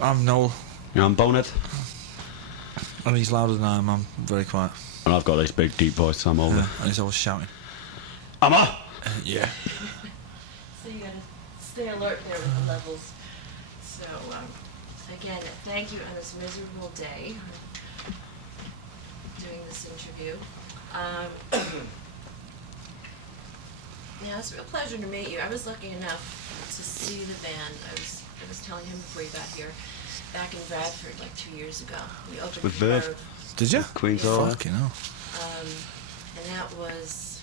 I'm Noel. Yeah, I'm Bonehead. And he's louder than I am. I'm very quiet. And I've got this big deep voice, so I'm over. Yeah, and he's always shouting. Emma! Yeah. So you gotta stay alert there with the levels. So, again, thank you on this miserable day doing this interview. Yeah, it's a real pleasure to meet you. I was lucky enough to see the band. I was telling him before he got here, back in Bradford like 2 years ago. We opened With Verve. Did you? Queen's Yeah. Hall. Fucking hell. And that was...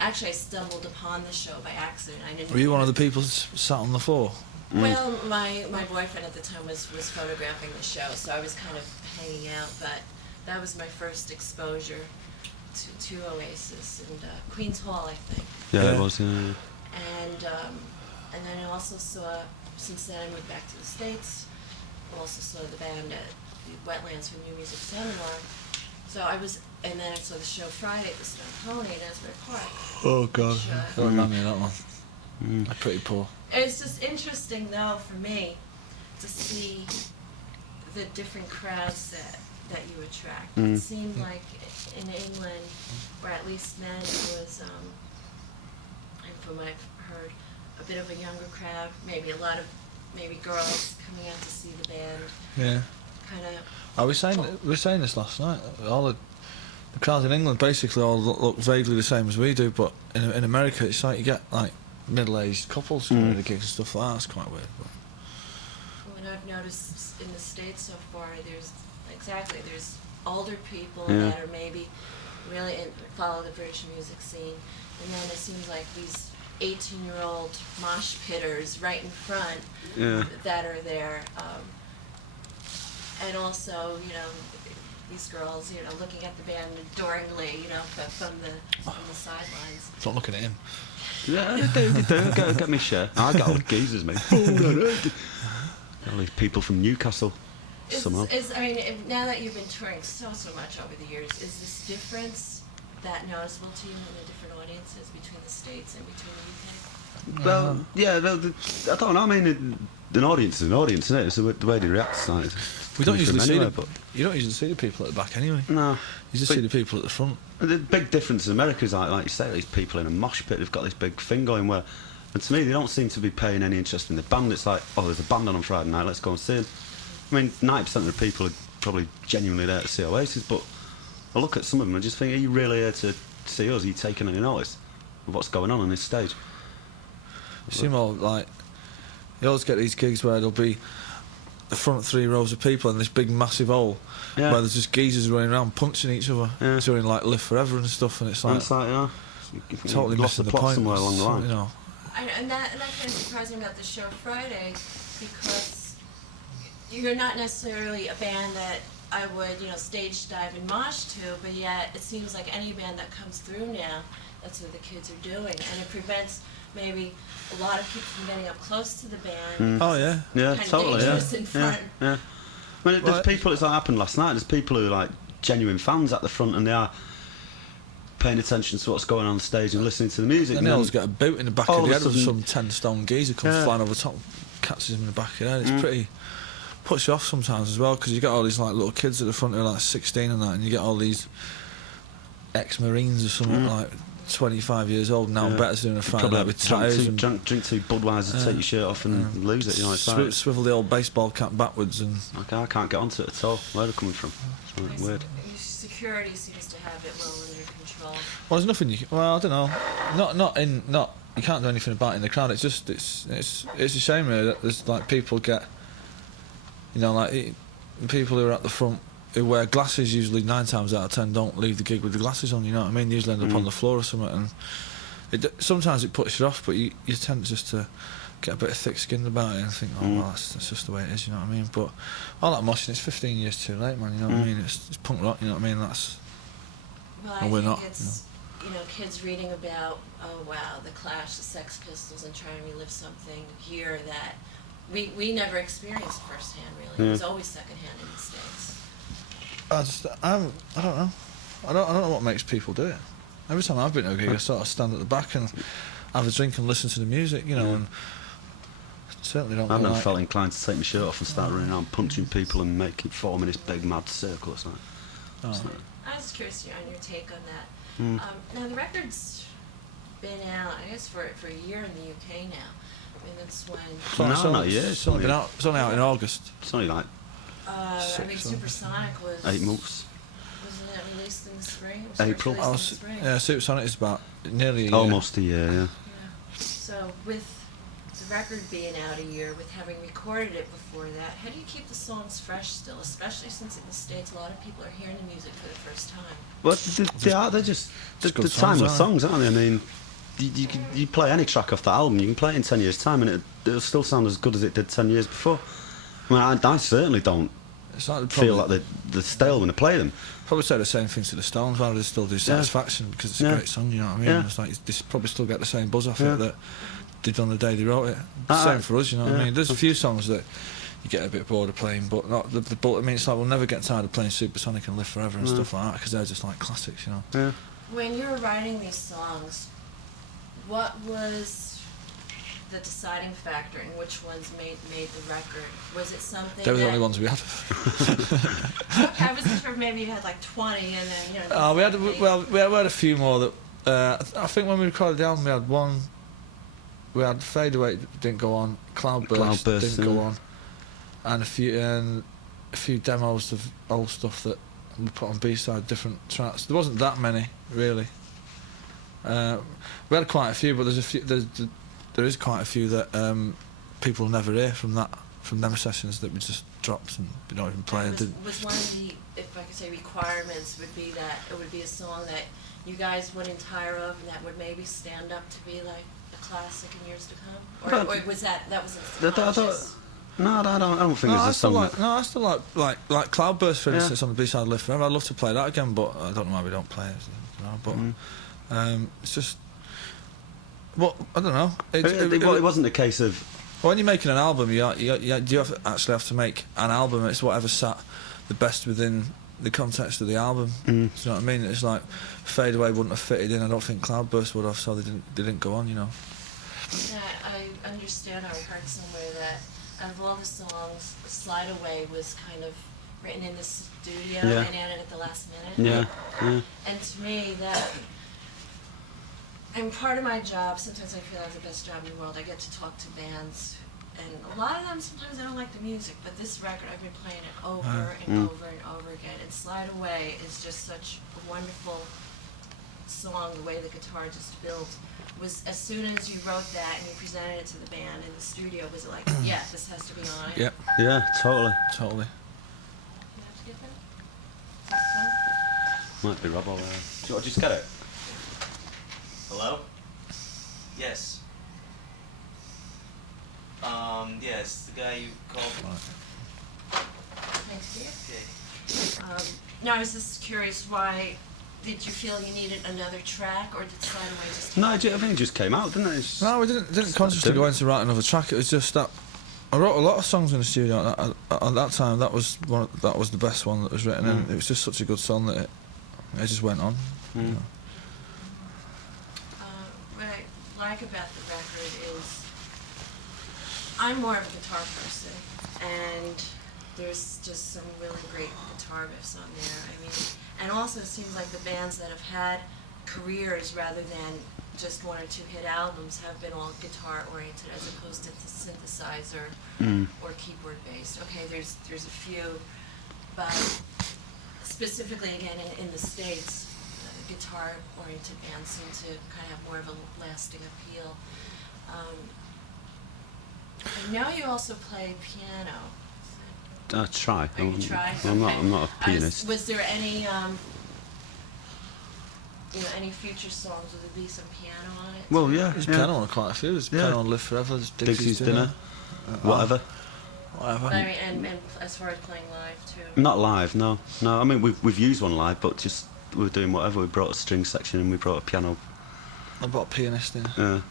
Actually, I stumbled upon the show by accident. I didn't. Were you one of the people sat on the floor? Well, my boyfriend at the time was photographing the show, so I was kind of hanging out, but that was my first exposure to Oasis and Queen's Hall, I think. Yeah, it was, yeah. And then I also saw, since then I moved back to the States, I also saw the band at the Wetlands for New Music Seminar. So I was, and then I saw the show Friday at the Stone Pony in Asbury Park. Oh, God. Which, Don't remind me of that one. I'm pretty poor. It's just interesting, though, for me, to see the different crowds that you attract. It seemed like in England, or at least then, it was, and from what I've heard, a bit of a younger crowd, maybe a lot of girls coming out to see the band. Yeah. Kind of. We were saying this last night. All the crowds in England basically all look vaguely the same as we do, but in America it's like you get like middle-aged couples coming to the gigs and stuff like that. It's quite weird. But. What I've noticed in the States so far, there's older people Yeah. that are maybe really follow the British music scene, and then it seems like these 18-year-old mosh pitters right in front that are there, and also, these girls, looking at the band adoringly, from the sidelines. Not looking at him. Yeah, they do. Get me share. I got all the geezers, mate. All these people from Newcastle. Somehow. Now that you've been touring so much over the years, is this difference that noticeable to you in the different audiences between the States and between the UK? Well, yeah, I don't know. I mean, an audience is an audience, isn't it? It's the way they react. We don't usually see them. You don't usually see the people at the back anyway. No. You just see the people at the front. The big difference in America is, like you say, these people in a mosh pit, they've got this big thing going where, and to me, they don't seem to be paying any interest in the band. It's like, oh, there's a band on Friday night, let's go and see them. I mean, 90% of the people are probably genuinely there to see Oasis, but I look at some of them and just think, are you really here to see us? Are you taking any notice of what's going on this stage? You seem all like, you always get these gigs where there'll be the front 3 rows of people in this big massive hole where there's just geezers running around punching each other during like Live Forever and stuff, and it's like, totally lost missing the plot point somewhere along the line. And that kind of surprised me about the show Friday, because you're not necessarily a band that I would, stage dive and mosh to, but yet it seems like any band that comes through now, that's what the kids are doing, and it prevents maybe a lot of people from getting up close to the band. Oh yeah, yeah, kind totally, of dangerous in front. Yeah. I mean, there's people. It's like happened last night. There's people who are like genuine fans at the front, and they are paying attention to what's going on stage and listening to the music. And they always get a boot in the back of the head of some 10-stone geezer comes flying over the top, catches him in the back of the head. It's pretty. Puts you off sometimes as well, because you get all these like little kids at the front who are like 16 and that, and you get all these ex-Marines or something like 25 years old now, better doing a Friday night with tyres and drink 2 Budweiser, take your shirt off and lose it. It's like, swivel the old baseball cap backwards and. I can't get onto it at all. Where they're coming from? It's weird. Security seems to have it well under control. Well, there's nothing you can. Well, I don't know. You can't do anything about it in the crowd. It's just it's a shame really that there's like people get. Like people who are at the front who wear glasses, usually 9 times out of 10 don't leave the gig with the glasses on, you know what I mean? They usually end up on the floor or something, and sometimes it puts you off, but you tend just to get a bit of thick skin about it and think, oh well, that's just the way it is, you know what I mean? But all that moshing, it's 15 years too late, man, you know what I mean? It's punk rock, you know what I mean? We're not. It's, kids reading about, oh wow, the Clash, the Sex Pistols, and trying to relive something here that we never experienced firsthand, really. It was always secondhand in the States. I don't know. I don't know what makes people do it. Every time I've been to a gig, I sort of stand at the back and have a drink and listen to the music, and certainly don't. I've never like, felt inclined to take my shirt off and start running around punching people and forming this big mad circle. It's like, I was curious on your take on that. Mm. Now the record's been out, I guess, for a year in the UK now. I mean, that's when. No, not yet. It's only out in August. It's only like I think Supersonic was 8 months. Wasn't that released in the spring? It was April. released in the spring. Yeah, Supersonic is about nearly a year. Almost a year, yeah. Yeah. So with the record being out a year, with having recorded it before that, how do you keep the songs fresh still, especially since in the States a lot of people are hearing the music for the first time? Well, they're just the timeless songs, aren't they? I mean, you play any track off that album, you can play it in 10 years' time and it'll still sound as good as it did 10 years before. I mean, I certainly don't feel like they're stale when I play them. Probably say the same thing to the Stones, why they still do Satisfaction, because it's a great song, you know what I mean? Yeah. It's like, they probably still get the same buzz off it that did on the day they wrote it. Same for us, you know what I mean? There's a few songs that you get a bit bored of playing, but not but I mean, it's like we'll never get tired of playing Supersonic and Live Forever and stuff like that, because they're just like classics, you know? Yeah. When you were writing these songs, what was the deciding factor in which ones made the record? Was it something They were the only ones we had. Okay, I wasn't sure, maybe you had like 20 and then, you know... we had a few more that... I think when we recorded the album we had one... We had Fade Away that didn't go on, Cloudburst didn't go on, and a few demos of old stuff that we put on B-side, different tracks. There wasn't that many, really. We had quite a few, but there is quite a few that people never hear from them sessions that we just dropped and we don't even play. Was one of the, if I could say, requirements would be that it would be a song that you guys wouldn't tire of and that would maybe stand up to be like a classic in years to come? Or was that was conscious? No, I don't think there's a song. I still like Cloudburst, for instance, on the B-side of Live Forever. I'd love to play that again, but I don't know why we don't play it. You know, but it's just... Well, I don't know. It wasn't a case of... When you're making an album, you actually have to make an album. It's whatever sat the best within the context of the album. Do you know what I mean? It's like Fade Away wouldn't have fitted in. I don't think Cloudburst would have, so they didn't go on. You know. Yeah, I understand. I heard somewhere that out of all the songs, Slide Away was kind of written in the studio and added at the last minute. Yeah. And to me, that. And part of my job, sometimes I feel I have the best job in the world. I get to talk to bands, and a lot of them, sometimes I don't like the music, but this record, I've been playing it over and over and over again. And Slide Away is just such a wonderful song, the way the guitar just built. Was as soon as you wrote that and you presented it to the band in the studio, was it like, yeah, this has to be on it? Yep. Yeah, totally. You have to get that? Might be Rob or... Do you just get it? Hello? Yes. Yes, the guy you called. Thanks to you. Okay. No, I was just curious, why did you feel you needed another track, or did Slide Away just... No, I think it just came out, didn't it? No, we didn't consciously go into write another track. It was just that I wrote a lot of songs in the studio at that time. That was the best one that was written, and it was just such a good song that it just went on. You know. What I like about the record is I'm more of a guitar person, and there's just some really great guitar riffs on there. I mean, and also it seems like the bands that have had careers rather than just one or two hit albums have been all guitar oriented as opposed to the synthesizer or keyboard based. Okay, there's a few, but specifically again in the States, guitar oriented bands seem to kind of have more of a lasting appeal. I know you also play piano. I try. Oh, you try? I'm not a pianist. Was there any, any future songs with at least some piano on it? Well, yeah. There's piano on quite a few. There's piano on Live Forever. There's Dixie's Dinner. Whatever. But I mean, and as far as playing live too. Not live, no. I mean, we've used one live, but just we were doing whatever. We brought a string section and we brought a piano. I brought a pianist in. Yeah.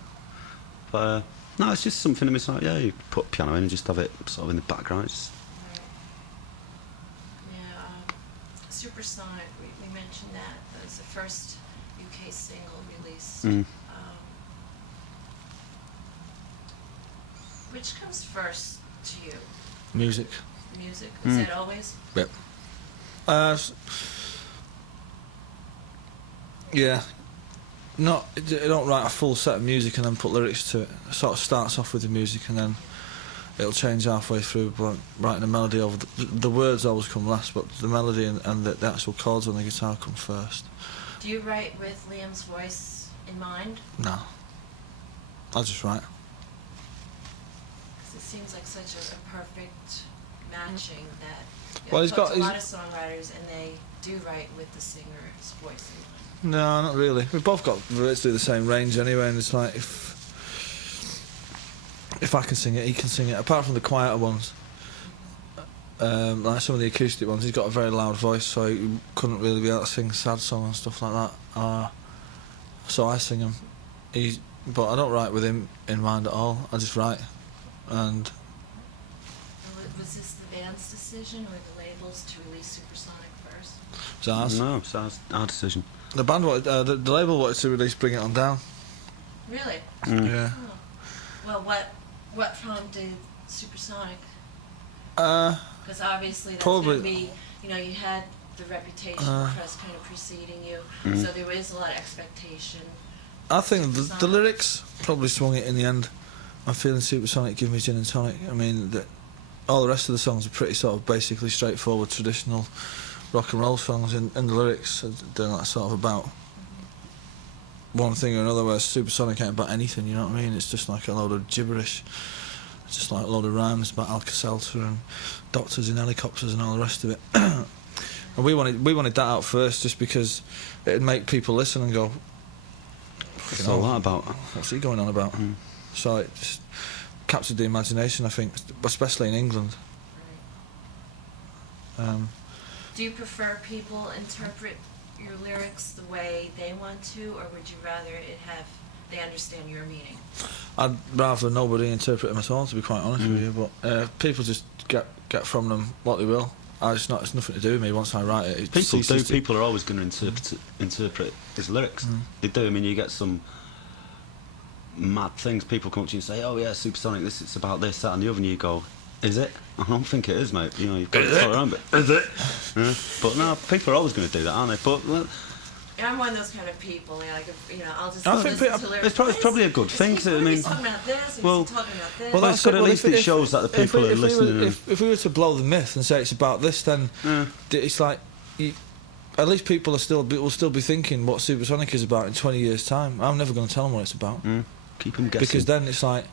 But no, it's just something that it's like, yeah, you put piano in and just have it sort of in the background. It's Supersonic, we mentioned that. That was the first UK single released. Which comes first to you? Music. Music? Is that always? Yep. Yeah. Not. I don't write a full set of music and then put lyrics to it. It sort of starts off with the music and then it'll change halfway through. But writing a melody over the words always come last, but the melody and the actual chords on the guitar come first. Do you write with Liam's voice in mind? No. I just write. Because it seems like such a perfect matching that. Well, I've he's talked got- to a he's- lot of songwriters and they do write with the singer's voice in mind. No, not really. We've both got virtually the same range anyway, and it's like if I can sing it, he can sing it. Apart from the quieter ones, like some of the acoustic ones, he's got a very loud voice, so he couldn't really be able to sing sad songs and stuff like that. So I sing them. But I don't write with him in mind at all. I just write, and Was this the band's decision or the label's to release Supersonic first? it's ours. No, it's our decision. The band wanted, the label wanted to release "Bring It On Down." Really? Yeah. Oh. Well, what prompted Supersonic? Because obviously that's Probably- going to be, you had the reputation press kind of preceding you, so there was a lot of expectation. I think the lyrics probably swung it in the end. I'm feeling supersonic, give me gin and tonic. I mean, all the rest of the songs are pretty sort of basically straightforward, traditional rock and roll songs, and the lyrics they're like sort of about one thing or another, whereas Supersonic ain't about anything, you know what I mean? It's just like a load of gibberish. It's just like a load of rhymes about Alka-Seltzer and doctors in helicopters and all the rest of it. And we wanted that out first just because it'd make people listen and go, What's all that about? what's he going on about? So it just captured the imagination, I think, especially in England. Right. Do you prefer people interpret your lyrics the way they want to, or would you rather they understand your meaning? I'd rather nobody interpret them at all, to be quite honest with you. But people just get from them what they will. It's nothing to do with me. Once I write it, People are always going to interpret his lyrics. They do. I mean, you get some mad things. People come up to you and say, "Oh yeah, Supersonic. It's about this, that, and the other." And you go, "Is it?" I don't think it is, mate. You've got to throw around it. Is it? Yeah. But no, people are always going to do that, aren't they? But I'm one of those kind of people. Like, I'll just I think listen to lyrics. it's probably a good thing. He's I talking about this, and well- he's talking about this. Well, Well, that's good. it. At Well, least if- it if- shows that the people are listening. If we were to blow the myth and say it's about this, then it's like at least people will still be thinking what Supersonic is about in 20 years' time. I'm never going to tell them what it's about Keep them guessing. because then it's like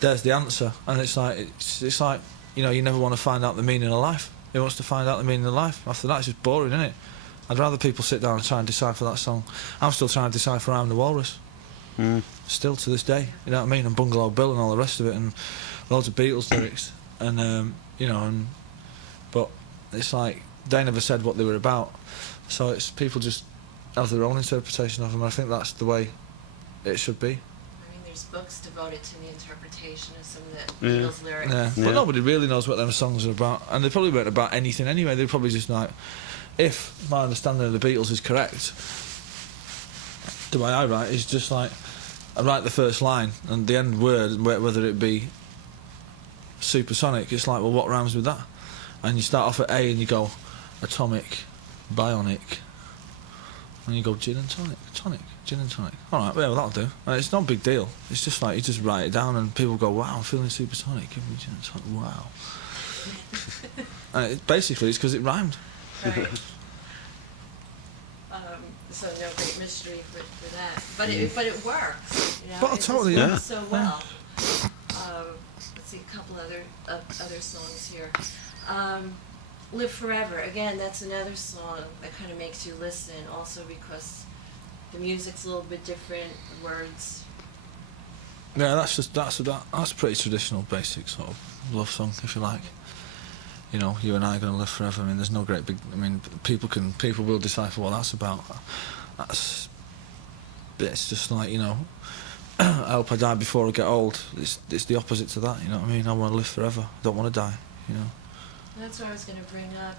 there's the answer, and it's like you never want to find out the meaning of life. Who wants to find out the meaning of life? After that, it's just boring, isn't it? I'd rather people sit down and try and decipher that song. I'm still trying to decipher I'm the Walrus. Still to this day, you know what I mean? And Bungalow Bill and all the rest of it, and loads of Beatles lyrics, and but it's like they never said what they were about, so it's people just have their own interpretation of them. I think that's the way it should be. I mean, there's books devoted to the interpretation of some of the Beatles lyrics. Yeah. Yeah. But nobody really knows what them songs are about, and they probably weren't about anything anyway. They're probably just like, if my understanding of the Beatles is correct, the way I write is just like I write the first line and the end word, whether it be Supersonic, it's like, well, what rhymes with that? And you start off at A and you go atomic, bionic, and you go gin and tonic, gin and tonic. All right, well, that'll do. It's no big deal. It's just like you just write it down and people go, wow, I'm feeling supersonic, give me gin and tonic, wow. And basically it's because it rhymed. Right. So no great mystery for that, but it works. Well, it just totally, works yeah. so well. Let's see a couple other songs here. Live Forever. Again, that's another song that kind of makes you listen. Also because the music's a little bit different, the words. Yeah, that's a pretty traditional, basic sort of love song, if you like. You know, you and I are going to live forever. I mean, there's no great big. I mean, people will decipher what that's about. It's just like, you know, I hope I die before I get old. It's the opposite to that. You know what I mean? I want to live forever. I don't want to die. You know. That's what I was going to bring up.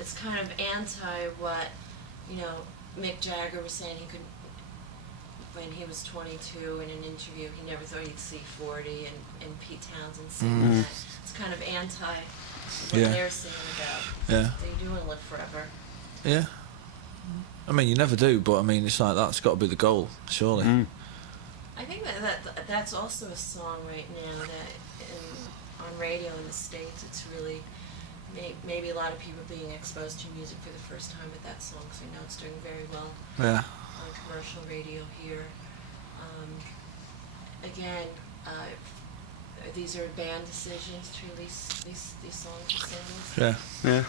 It's kind of anti what, Mick Jagger was saying. when he was 22 in an interview, he never thought he'd see 40, and Pete Townsend saying that. It's kind of anti what they're singing about. Yeah. They do want to live forever. Yeah. I mean, you never do, but I mean, it's like that's got to be the goal, surely. I think that's also a song right now that on radio in the States, it's really maybe a lot of people being exposed to music for the first time with that song, so I know it's doing very well on commercial radio here. Again, these are band decisions to release these songs as singles. Yeah.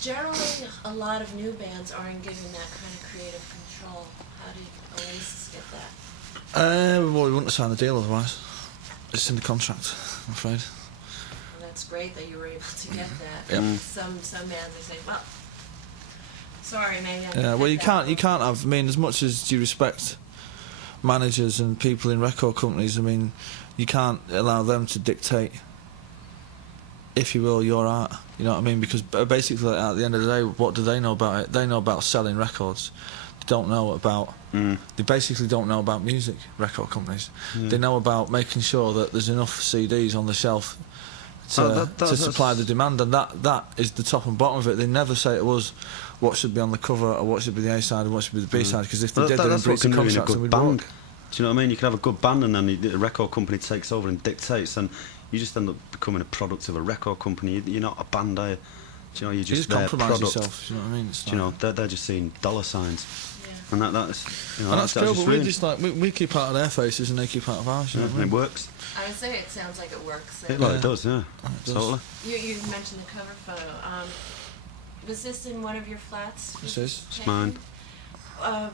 Generally, a lot of new bands aren't given that kind of creative control. How did Oasis get that? Well, we wouldn't have signed the deal otherwise. It's in the contract, I'm afraid. And that's great that you were able to get that. Yep. Some bands are saying, well, sorry, maybe I Yeah, well, you can't have. I mean, as much as you respect managers and people in record companies, I mean, you can't allow them to dictate, if you will, your art. You know what I mean? Because basically, at the end of the day, what do they know about it? They know about selling records. They don't know about. They basically don't know about music. Record companies. They know about making sure that there's enough CDs on the shelf to supply the demand, and that is the top and bottom of it. They never say to us what should be on the cover or what should be the A side and what should be the B side, because if they did, they'd breach the contract and we'd walk. Do you know what I mean? You can have a good band and then the record company takes over and dictates, and you just end up becoming a product of a record company. You're not a band, are you? Do you know, you're just their compromise product. yourself. Do you know what I mean? It's do you know, they're just seeing dollar signs, and that's, you know, and that's cool. But really, we just like we keep out of their faces and they keep out of ours. You know what I mean? It works. I would say it sounds like it works. It does, yeah. It does. Totally. You mentioned the cover photo. Was this in one of your flats? This is. It's mine. I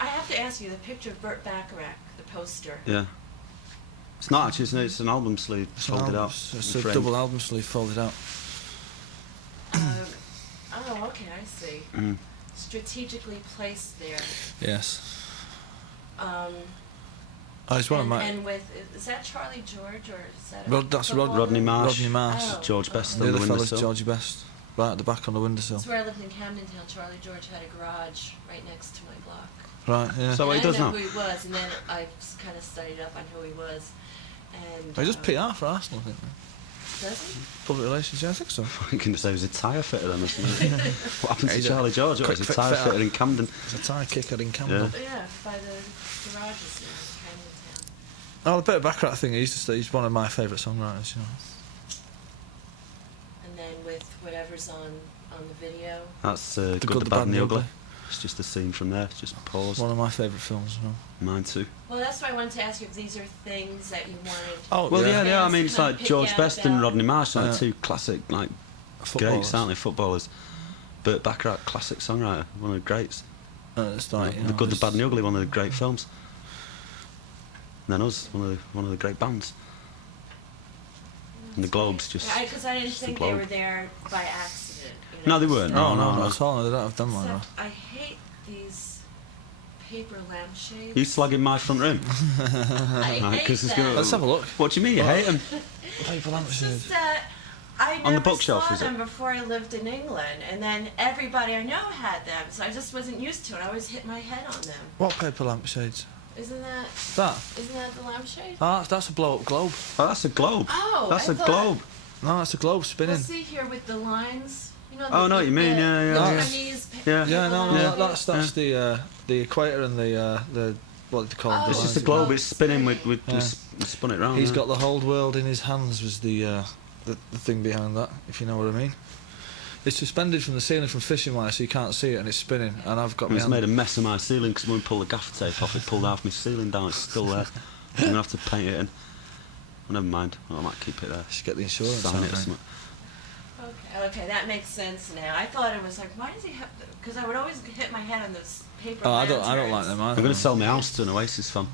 have to ask you, the picture of Burt Bacharach, the poster. Yeah. It's not actually, it's an album sleeve folded out. It's a double album sleeve folded out. Oh, okay, I see. Strategically placed there. Yes. It's one of my. And is that Charlie George or is that? That's Rodney Marsh. Rodney Marsh. Oh. George Best The on the other fella's windowsill. Georgie Best, right at the back on the windowsill. That's where I lived in Camden Town. Charlie George had a garage right next to my block. Right, yeah. So what he I does didn't now? know who he was, and then I kind of studied up on who he was. And He does PR for Arsenal, I think. does he? Public relations, yeah, I think so. I can say he was a tyre fitter then or something. What happened to He's a Charlie George? He was a quick tyre fitter. fitter in Camden. He's a tyre kicker in Camden. Yeah, by the garages in Camden Town. Oh, the Burt Bacharach thing, he's one of my favourite songwriters, you know. And then with whatever's on the video. That's Good, the Bad and the Ugly. It's just a scene from there. It's just pause. One of my favourite films as well. Mine too. Well, that's why I wanted to ask you if these are things that you wanted. Oh, Well, yeah. yeah. I mean, it's Kind of like pick George out Best and about- Rodney Marsh, like Yeah. two classic, like Footballers. greats, aren't they? Footballers. Burt Bacharach, classic songwriter, one of the greats. It's like, you The know, Good, the it's- Bad and the Ugly, one of the great films. And then us, one of the great bands. And the Globes, just. Because I didn't just the think they Globe. were there by accident. You No, know? they weren't. No, No, not at all. They don't have them like that. Except I hate these paper lampshades. You slagging my front room? I Right, hate 'cause it's them. gonna- Let's have a look. What do you mean you hate them? Paper It's lampshade. just that I On the never bookshelf, saw is it? them before I lived in England, and then everybody I know had them, so I just wasn't used to it. I always hit my head on them. What paper lampshades? Isn't that That? the lampshade? Ah, that's a blow-up globe. Oh, that's a globe. Oh, That's I a thought- globe. No, that's a globe We'll spinning. see here with the lines. You know, Oh, I know what you mean, yeah, yeah, yeah. The Chinese Yeah. Yeah, no, Yeah. that's the equator and the what do they call it? Oh, The It's just a lines. globe. It's spinning with Yeah. spun it round. He's yeah. got the whole world in his hands was the thing behind that, if you know what I mean. It's suspended from the ceiling from fishing wire, so you can't see it, and it's spinning. And I've got my It's hand. made a mess of my ceiling because when we pulled the gaffer tape off, it pulled half my ceiling down. It's still there. I'm gonna have to paint it in. Well, never mind. I might keep it there. Should get the insurance Sign out, it or mate. something. Okay, that makes sense now. I thought it was like, why does he have? Because I would always hit my head on those paper. Oh, I don't lanterns. like them I'm either. going to sell my house to an Oasis fan.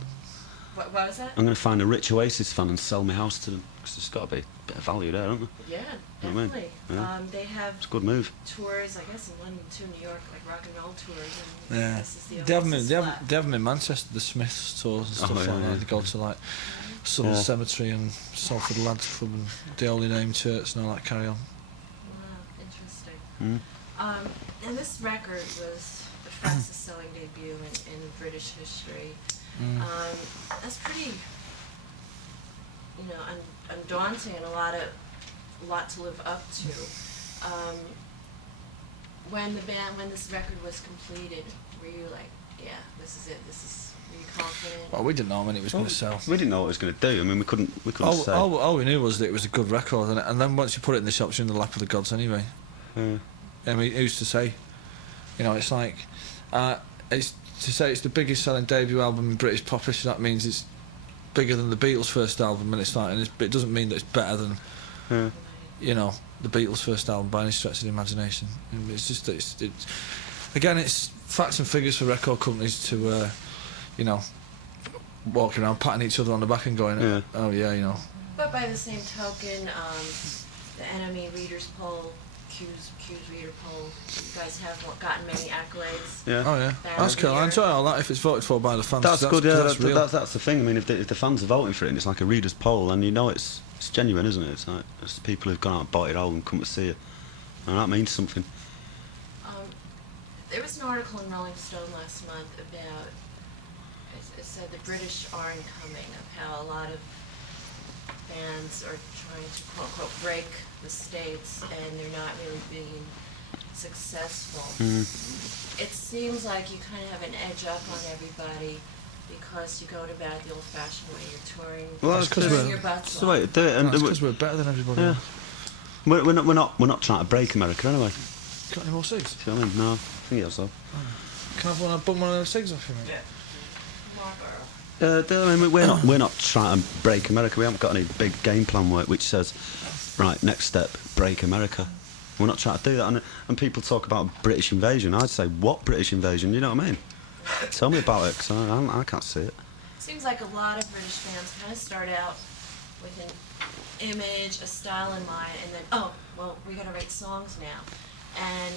What was that? I'm going to find a rich Oasis fan and sell my house to them. Because there's got to be a bit of value there, don't there? Yeah, You know what I mean? definitely. Yeah. They have It's a good move. tours, I guess, in London to New York, like rock and roll tours. And Yeah, this is the they have them. Oasis They have, flat. they have them in Manchester. The Smiths tours and stuff Oh, like yeah, that. yeah. They go to like Southern Yeah. Cemetery and Salford Lads Club and the Holy Name Church and all that carry on. Wow, interesting. Mm. And this record was fastest-selling debut in British history. That's pretty, undaunting and a lot to live up to. When this record was completed, were you like, yeah, this is it? Were you confident? Well, we didn't know how many it was going to sell. We didn't know what it was going to do. I mean, we couldn't say. All we knew was that it was a good record, and then once you put it in the shops, you're in the lap of the gods anyway. Yeah. I mean, who's to say? It's like, it's to say it's the biggest selling debut album in British pop history. That means it's bigger than the Beatles' first album, and it's like, it doesn't mean that it's better than, the Beatles' first album by any stretch of the imagination. And it's just that it's again, it's facts and figures for record companies to, walk around patting each other on the back and going, oh yeah, But by the same token, the NME Readers Poll, Q's Reader Poll, you guys have gotten many accolades. Yeah. Oh yeah, that's cool. I enjoy all that if it's voted for by the fans. That's good. Yeah, that's the thing. I mean, if the fans are voting for it, and it's like a readers' poll, and it's genuine, isn't it? It's like it's people who've gone out and bought it all and come to see it, and that means something. There was an article in Rolling Stone last month about it said the British are incoming, of how a lot of bands are trying to quote unquote break the States, and they're not really being successful. It seems like you kind of have an edge up on everybody because you go about the old-fashioned way. You're touring, touring your butts off. Wait, do it, and that's because we're better than everybody else. We're not trying to break America anyway. Got any more cigs? See what I mean? No, I think you have so. Can I have one of those cigs off you, mate? Yeah. I mean, we're not trying to break America. We haven't got any big game plan work which says, right, next step, break America. We're not trying to do that. And people talk about British invasion. I'd say, what British invasion? You know what I mean? Tell me about it, because I can't see it. Seems like a lot of British fans kind of start out with an image, a style in mind, and then, we got to write songs now. And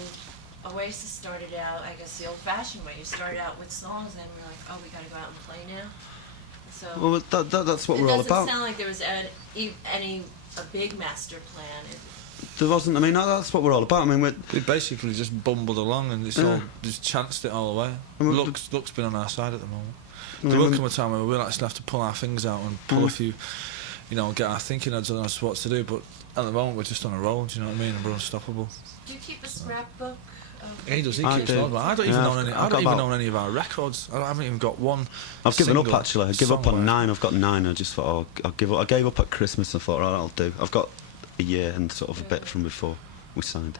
Oasis started out, I guess, the old-fashioned way. You started out with songs, and we're like, we got to go out and play now. So that's what we're all about. It doesn't sound like there was a big master plan. There wasn't. I mean, that's what we're all about. I mean, we basically just bumbled along and it's all just chanced it all away. Luck's been on our side at the moment. There will come a time where we'll actually have to pull our things out and pull a few, get our thinking heads on us what to do. But at the moment, we're just on a roll. Do you know what I mean? And we're unstoppable. Do you keep a scrapbook? He does. He keeps on. I don't even own any. I don't even own any of our records. I haven't even got one. I've given up actually. I give up on 9. I've got 9. I just thought I'll give up. I gave up at Christmas. I thought, right, I'll do. I've got a year and sort of a bit from before we signed.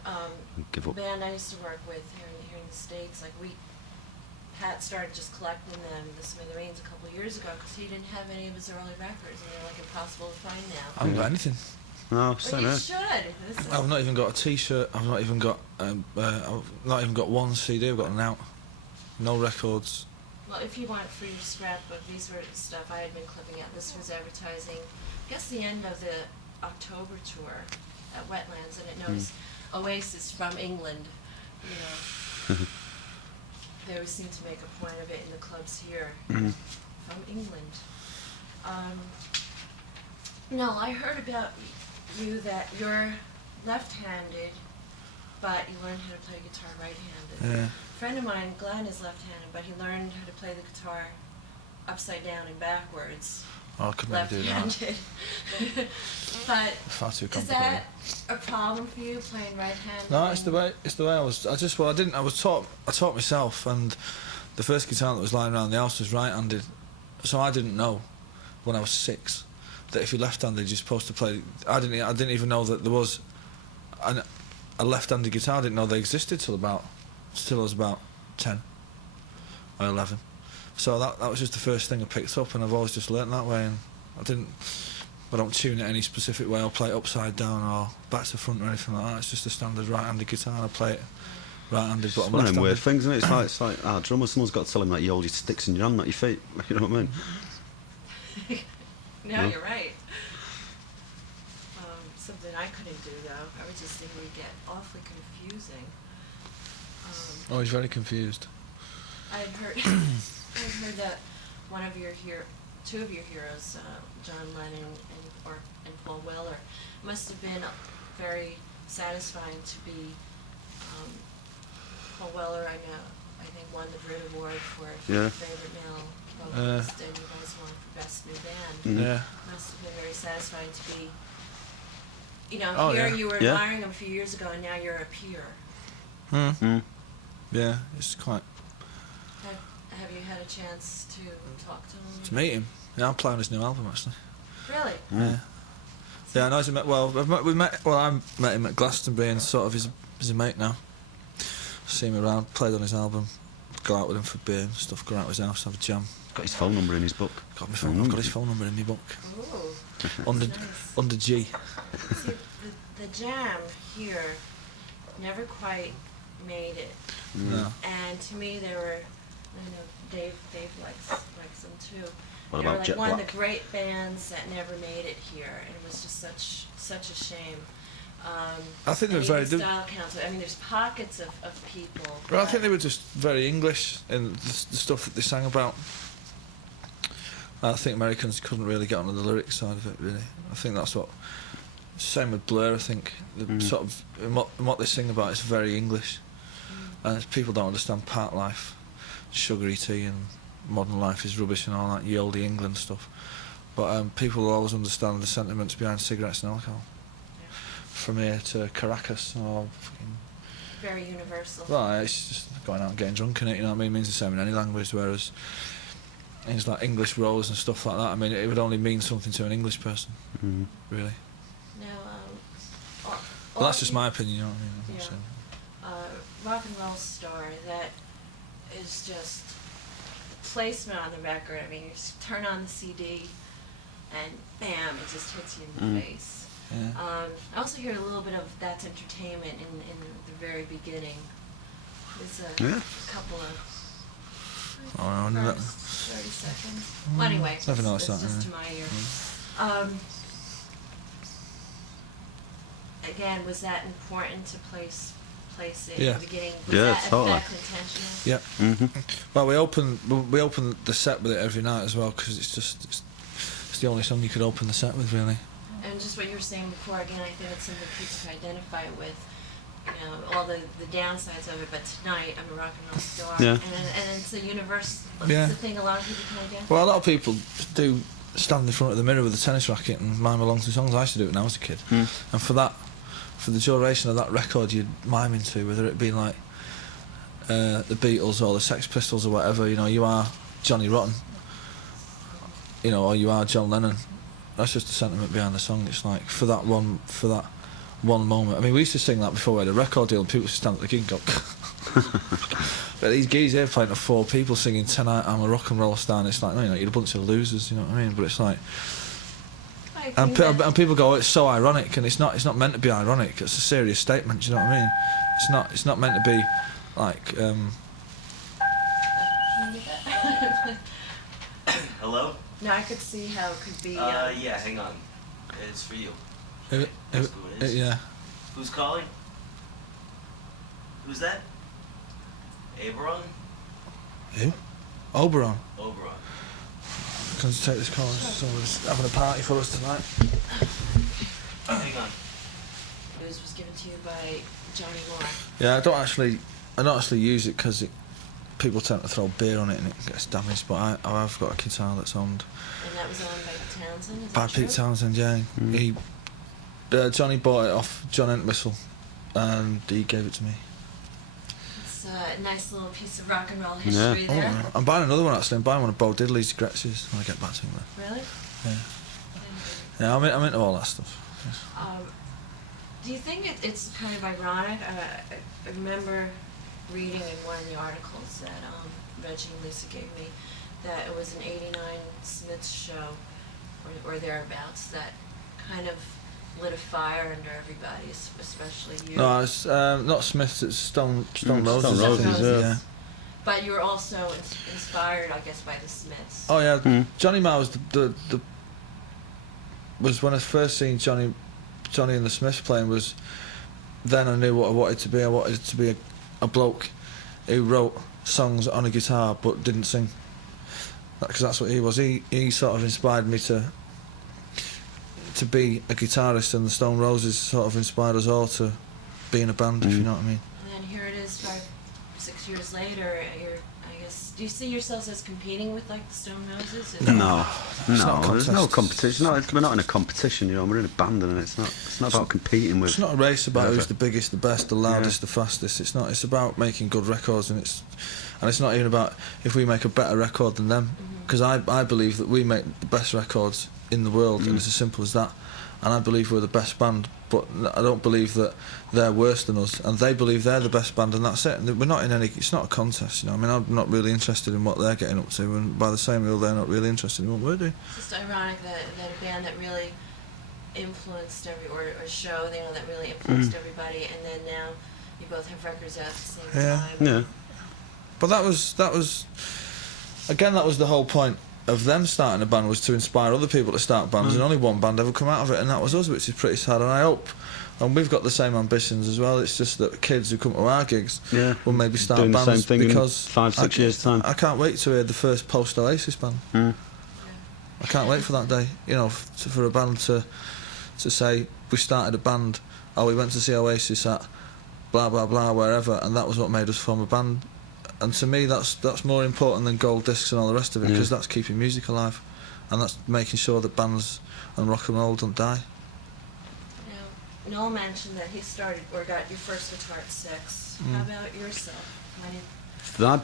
Give up. The band I used to work with here in the States, Pat started just collecting them, the Smithereens, a couple of years ago because he didn't have any of his early records, and they're like impossible to find now. I haven't got anything. No, but you should. I've not even got a T-shirt. I've not even got. I've not even got one CD. I've got an out. No records. Well, if you want for your scrapbook, these were stuff I had been clipping out. This was advertising, I guess, the end of the October tour at Wetlands, and it knows Oasis from England. They always seem to make a point of it in the clubs here. From England. No, I heard about you that you're left-handed, but you learned how to play guitar right-handed. Yeah. A friend of mine, Glenn, is left-handed, but he learned how to play the guitar upside down and backwards. I couldn't really do that. Left-handed. But far too is complicated. that a problem for you, playing right-handed? No, it's the way I was. I taught myself, and the first guitar that was lying around the house was right-handed, so I didn't know when I was 6 that if you're left-handed you're supposed to play. I didn't even know that there was a left-handed guitar. I didn't know they existed till I was about 10 or 11. So that was just the first thing I picked up, and I've always just learnt that way. And I don't tune it any specific way. I'll play it upside down or back to front or anything like that. It's just a standard right-handed guitar, and I play it right-handed, but I'm one of left-handed. them weird things, isn't it? It's like our drummer. Someone's got to tell him that you hold your sticks in your hand, not your feet. You know what I mean? No, you're right. Something I couldn't do, though. I would just think it would get awfully confusing. Oh, he's very confused. I had heard that two of your heroes, John Lennon and Paul Weller, must have been very satisfying to be. Paul Weller, I know, I think, won the Brit Award for Yeah. favorite male vocalist, and you guys won for best new band. Yeah. Must have been very satisfying to be, you know, Oh, here yeah. you were Yeah. admiring him a few years ago, and now you're a peer. Yeah, it's quite... Have you had a chance to talk to him? To meet him. Yeah, I'm playing his new album, actually. Really? Yeah. Yeah, I know he's a I met him at Glastonbury and sort of he's a mate now. See him around, played on his album, go out with him for beer and stuff, go out to his house, have a jam. Got his phone number in his book. Got my phone, I've got his phone number in my book. Ooh. Under, Nice. under G. See, the jam here never quite made it. No. And to me, they were, I know Dave likes them too. What They were about like Jet one Black? of the great bands that never made it here, and it was just such a shame. I think they're and very... even Style Council. I mean, there's pockets of people. Well, I but- think they were just very English in the stuff that they sang about. I think Americans couldn't really get onto the lyrics side of it, really. I think that's what... Same with Blur, I think. The sort of... in what they sing about is very English. And people don't understand part life, sugary tea and modern life is rubbish and all that ye olde England stuff. But people will always understand the sentiments behind cigarettes and alcohol. Yeah. From here to Caracas or fucking... Very universal. Well, it's just going out and getting drunk in it, you know what I mean? It means the same in any language, whereas things like English rolls and stuff like that, I mean, it would only mean something to an English person, really. Now, Well, that's just my opinion, you know what I mean? I'm not Yeah. saying- Rock and Roll Star, that is just placement on the record. I mean, you just turn on the CD and bam, it just hits you in the face. Yeah. I also hear a little bit of That's Entertainment in the very beginning. There's a Yeah. couple of Oh, I wonder that. first 30 seconds. Well, anyway, Never that's noticed that, just to yeah. my ear. Again, was that important to place it Yeah. in the beginning? Was Yeah, that totally. effect intentional? Yeah. Mm-hmm. Well, we open the set with it every night as well because it's the only song you could open the set with, really. And just what you were saying before, again, I think it's something people can identify with, you know, all the downsides of it, but tonight I'm a rock and roll star. Yeah. And it's a universe, Yeah. it's a thing a lot of people can identify Well, a lot of people do stand in front of the mirror with a tennis racket and mime along to songs. I used to do it when I was a kid. And for the duration of that record you'd mime into, whether it be like the Beatles or the Sex Pistols or whatever, you know, you are Johnny Rotten, you know, or you are John Lennon. That's just the sentiment behind the song. It's like for that one moment. I mean, we used to sing that before we had a record deal, and people used to stand at the gig and go. But these geezers here playing to 4 people singing "Tonight I'm a Rock and Roll Star," and it's like, no, you know, you're a bunch of losers, you know what I mean? But it's like, I and, think that- and people go, it's so ironic, and it's not meant to be ironic. It's a serious statement. Do you know what I mean? It's not meant to be like. Hello? No, I could see how it could be. Yeah, hang on. It's for you. That's who it is. Yeah. Who's calling? Who's that? Aberon? Who? Oberon. Oberon. Can you take this call? Someone's having a party for us tonight. Hang on. News was given to you by Johnny Moore. Yeah, I don't actually use it because people tend to throw beer on it and it gets damaged. But I've got a guitar that's owned And that was owned by Townsend, is by that true? Pete Townsend. Yeah, Johnny bought it off John Entwistle, and he gave it to me. It's a nice little piece of rock and roll history Yeah. there. I'm buying another one actually. I'm buying one of Bo Diddley's Gretzes when I get back to England. Really? Yeah, yeah. I'm into all that stuff. Yes. Do you think it's kind of ironic? I remember reading in one of the articles that Reggie and Lisa gave me that it was an '89 Smiths show or thereabouts that kind of lit a fire under everybody, especially you. No, it's not Smiths. It's Stone Roses. Stone I think. Roses, Yeah. But you were also inspired, I guess, by the Smiths. Oh yeah, Johnny Marr was was when I first seen Johnny and the Smiths playing. Was then I knew what I wanted to be. I wanted to be a bloke who wrote songs on a guitar but didn't sing. Because that's what he was. He sort of inspired me to be a guitarist, and the Stone Roses sort of inspired us all to be in a band, if you know what I mean. And then here it is 6 years later, I guess, do you see yourselves as competing with like the Stone Roses? No, It's not a there's no contest. competition. We're not in a competition, you know. We're in a band, and it's not about competing with. It's not a race about whoever. who's the biggest, the best, the loudest, the fastest. It's not. It's about making good records, and it's not even about if we make a better record than them. Because I believe that we make the best records in the world, and it's as simple as that. And I believe we're the best band, but I don't believe that they're worse than us, and they believe they're the best band, and that's it. And we're not in any. It's not a contest, you know. I mean, I'm not really interested in what they're getting up to, and by the same rule, they're not really interested in what we're doing. It's just ironic that a band that really influenced or a show, you know, that really influenced everybody, and then now you both have records out at the same time. Yeah. But that was again, that was the whole point of them starting a band, was to inspire other people to start bands, and only one band ever come out of it, and that was us, which is pretty sad. And I hope, and we've got the same ambitions as well. It's just that kids who come to our gigs will maybe start doing bands the same thing because in 5-6 years time. I can't wait to hear the first post Oasis band. I can't wait for that day. You know, for a band to say we started a band. Oh, we went to see Oasis at blah blah blah wherever, and that was what made us form a band. And to me, that's more important than gold discs and all the rest of it, because that's keeping music alive, and that's making sure that bands and rock and roll don't die. Now, Noel mentioned that he started or got your first guitar at 6. How about yourself? When did That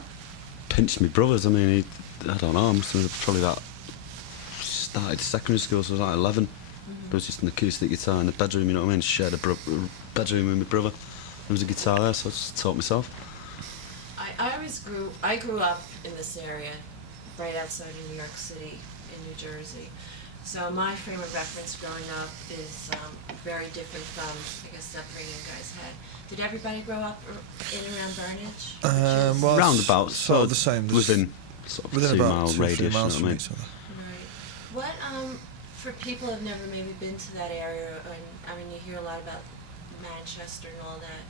pinched me brothers. I mean, I don't know. I must have probably started secondary school, so I was like 11. There was just an acoustic guitar in the bedroom. You know what I mean? Shared a bedroom with my brother. There was a guitar there, so I just taught myself. I grew up in this area, right outside of New York City, in New Jersey. So my frame of reference growing up is very different from, I guess, the upbringing you guys had. Did everybody grow up in and around Burnage? Well, roundabout, sort of the same. Within sort of within 2 about mile 2 or 3 radius. You know miles what I from mean? each other. Right. What for people who've never maybe been to that area, and I mean, you hear a lot about Manchester and all that.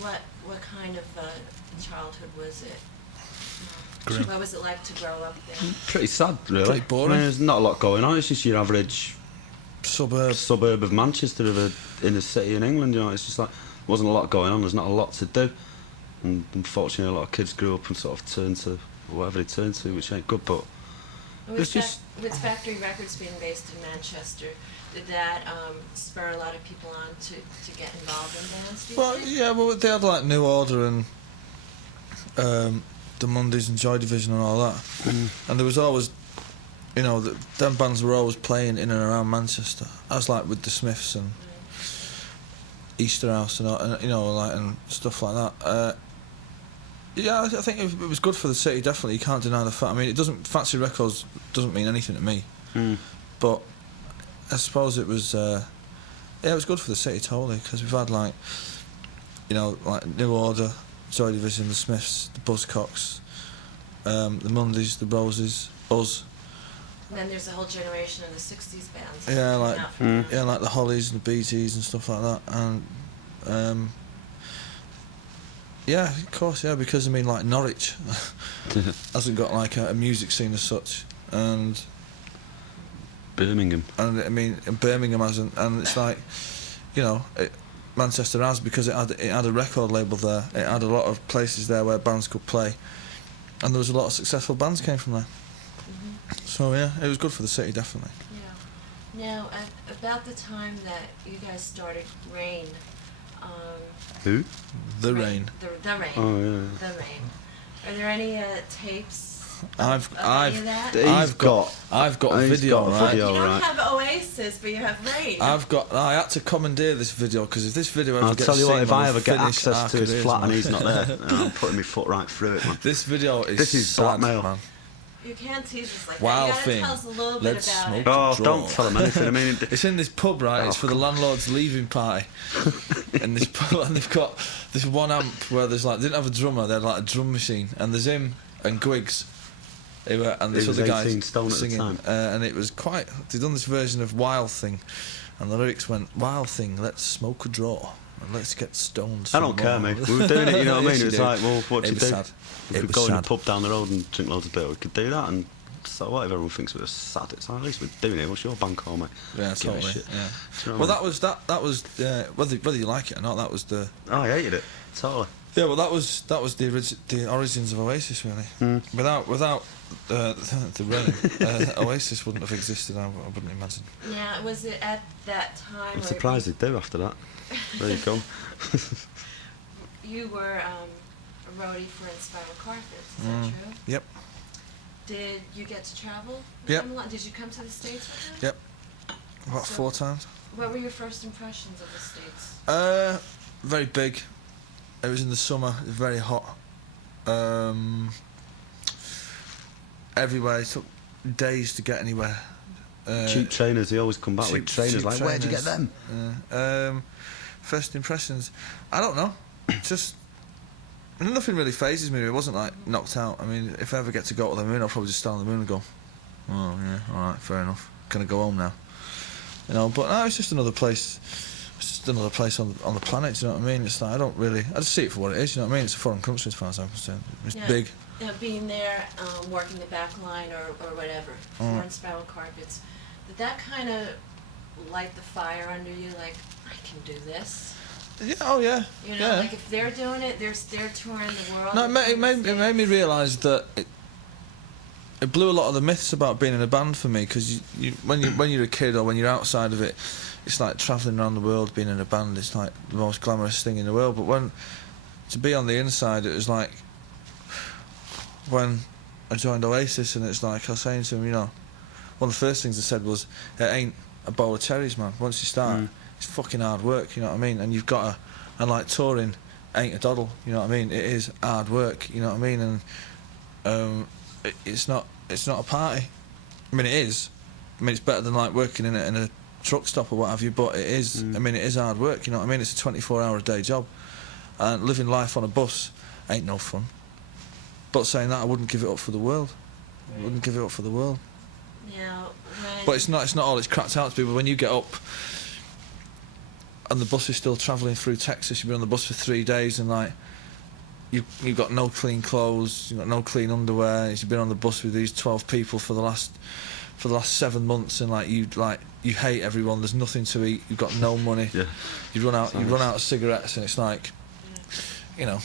What kind of childhood was it? Grim. What was it like to grow up there? Pretty sad, really. Pretty boring. I mean, there's not a lot going on. It's just your average Suburb. of Manchester, of a inner city in England. You know, it's just like wasn't a lot going on. There's not a lot to do, and unfortunately, a lot of kids grew up and sort of turned to whatever they turned to, which ain't good. But With Factory Records being based in Manchester, did that spur a lot of people on to get involved in bands? Do you Well, think? yeah, well, they had like New Order and the Mondays and Joy Division and all that, and there was always, you know, them bands were always playing in and around Manchester. As like with the Smiths and Easter House and, all, and you know, like and stuff like that. Yeah, I think it was good for the city. Definitely, you can't deny the fact. I mean, it doesn't. Factory Records doesn't mean anything to me, but I suppose it was. Yeah, it was good for the city totally, because we've had like, you know, like New Order, Joy Division, the Smiths, the Buzzcocks, the Mondays, the Roses, us. And then there's a whole generation of the '60s bands. Yeah, coming like out from now. yeah, like the Hollies and the Bee Gees and stuff like that, and. Yeah, of course, yeah, because I mean, like Norwich hasn't got like a music scene as such, and Birmingham. I mean, Birmingham hasn't, and it's like, you know, Manchester has, because it had a record label there. It had a lot of places there where bands could play, and there was a lot of successful bands came from there. So yeah, it was good for the city, definitely. Yeah. Now, about the time that you guys started Rain. Who? The Rain. The Rain. Oh yeah. The Rain. Are there any tapes? I've any of that? I've got a He's video, got a right? video. You don't right. have Oasis, but you have Rain. I had to commandeer this video, because if this video ever I'll gets tell you what, seen, if I'll I ever get finish access our to his careers, flat man. and he's not there, I'm putting my foot right through it, man. This video is This is sad, blackmail. man. You can't tease us like Wow that. You gotta thing. tell us a little Let's bit about smoke it. Oh, Draw. don't tell him anything. I mean, It's in this pub, right? Oh, It's for the landlord's leaving party. And this pub, and they've got this one amp where there's like, they didn't have a drummer, they had like a drum machine, and there's him and Griggs, and this He was other guy 18 stone at the singing, time. and it was quite. They'd done this version of Wild Thing, and the lyrics went, "Wild Thing, let's smoke a draw and let's get stoned." I don't care, mate. We were doing it, you know what I mean? Yes, It was you do. like, well, what do It you was do? sad. We It could was go in a sad. pub down the road and drink loads of beer. We could do that, and so what if everyone thinks we're sad? It's like, at least we're doing it. What's your band call, mate? Yeah, Give a totally. shit. Yeah. Do you know Well, what I mean? that was whether you like it or not. That was the. Oh, I hated it. Totally. Yeah, well, that was the origins of Oasis, really. Without the rain, Oasis wouldn't have existed. I wouldn't imagine. Yeah, was it at that time? I'm where surprised they do after that. There you go. You were a roadie for Spiral Carpets, is that true? Yep. Did you get to travel with Yep. them a lot? Did you come to the States with them? Yep. About So- 4 times. What were your first impressions of the States? Very big. It was in the summer. It was very hot. Everywhere. It took days to get anywhere. Cheap trainers, they always come back with trainers cheap like, where'd you get trainers. them? First impressions. I don't know. Just nothing really phases me. It wasn't like knocked out. I mean, if I ever get to go to the moon, I'll probably just stand on the moon and go, oh yeah, all right, fair enough. Gonna go home now. You know, but no, it's just another place. It's just another place on the planet. Do you know what I mean? It's like I just see it for what it is. You know what I mean? It's a foreign country as far as I'm concerned. It's big. Yeah, being there, working the back line or whatever, for Spiral Carpets, did that kind of light the fire under you? Like, I can do this. Yeah. Oh yeah. You know, yeah. like if they're doing it, they're touring the world. No, it made me realise that it blew a lot of the myths about being in a band for me, because when you're a kid or when you're outside of it, it's like travelling around the world. Being in a band, it's like the most glamorous thing in the world. But to be on the inside, it was like when I joined Oasis, and it's like I was saying to him, you know, one of the first things I said was, it ain't a bowl of cherries, man. Once you start, it's fucking hard work, you know what I mean? And you've got to, and like touring ain't a doddle, you know what I mean? It is hard work, you know what I mean? And it's not a party. I mean, it is. I mean, it's better than like working in a truck stop or what have you, but it is, I mean, it is hard work, you know what I mean? It's a 24-hour-a-day job. And living life on a bus ain't no fun. But saying that, I wouldn't give it up for the world. I wouldn't give it up for the world. Yeah. But it's not all it's cracked out to be. But when you get up and the bus is still travelling through Texas, you've been on the bus for 3 days, and like you've got no clean clothes, you've got no clean underwear. You've been on the bus with these 12 people for the last 7 months, and you hate everyone. There's nothing to eat. You've got no money. Yeah. You run out of cigarettes, and it's like, you know.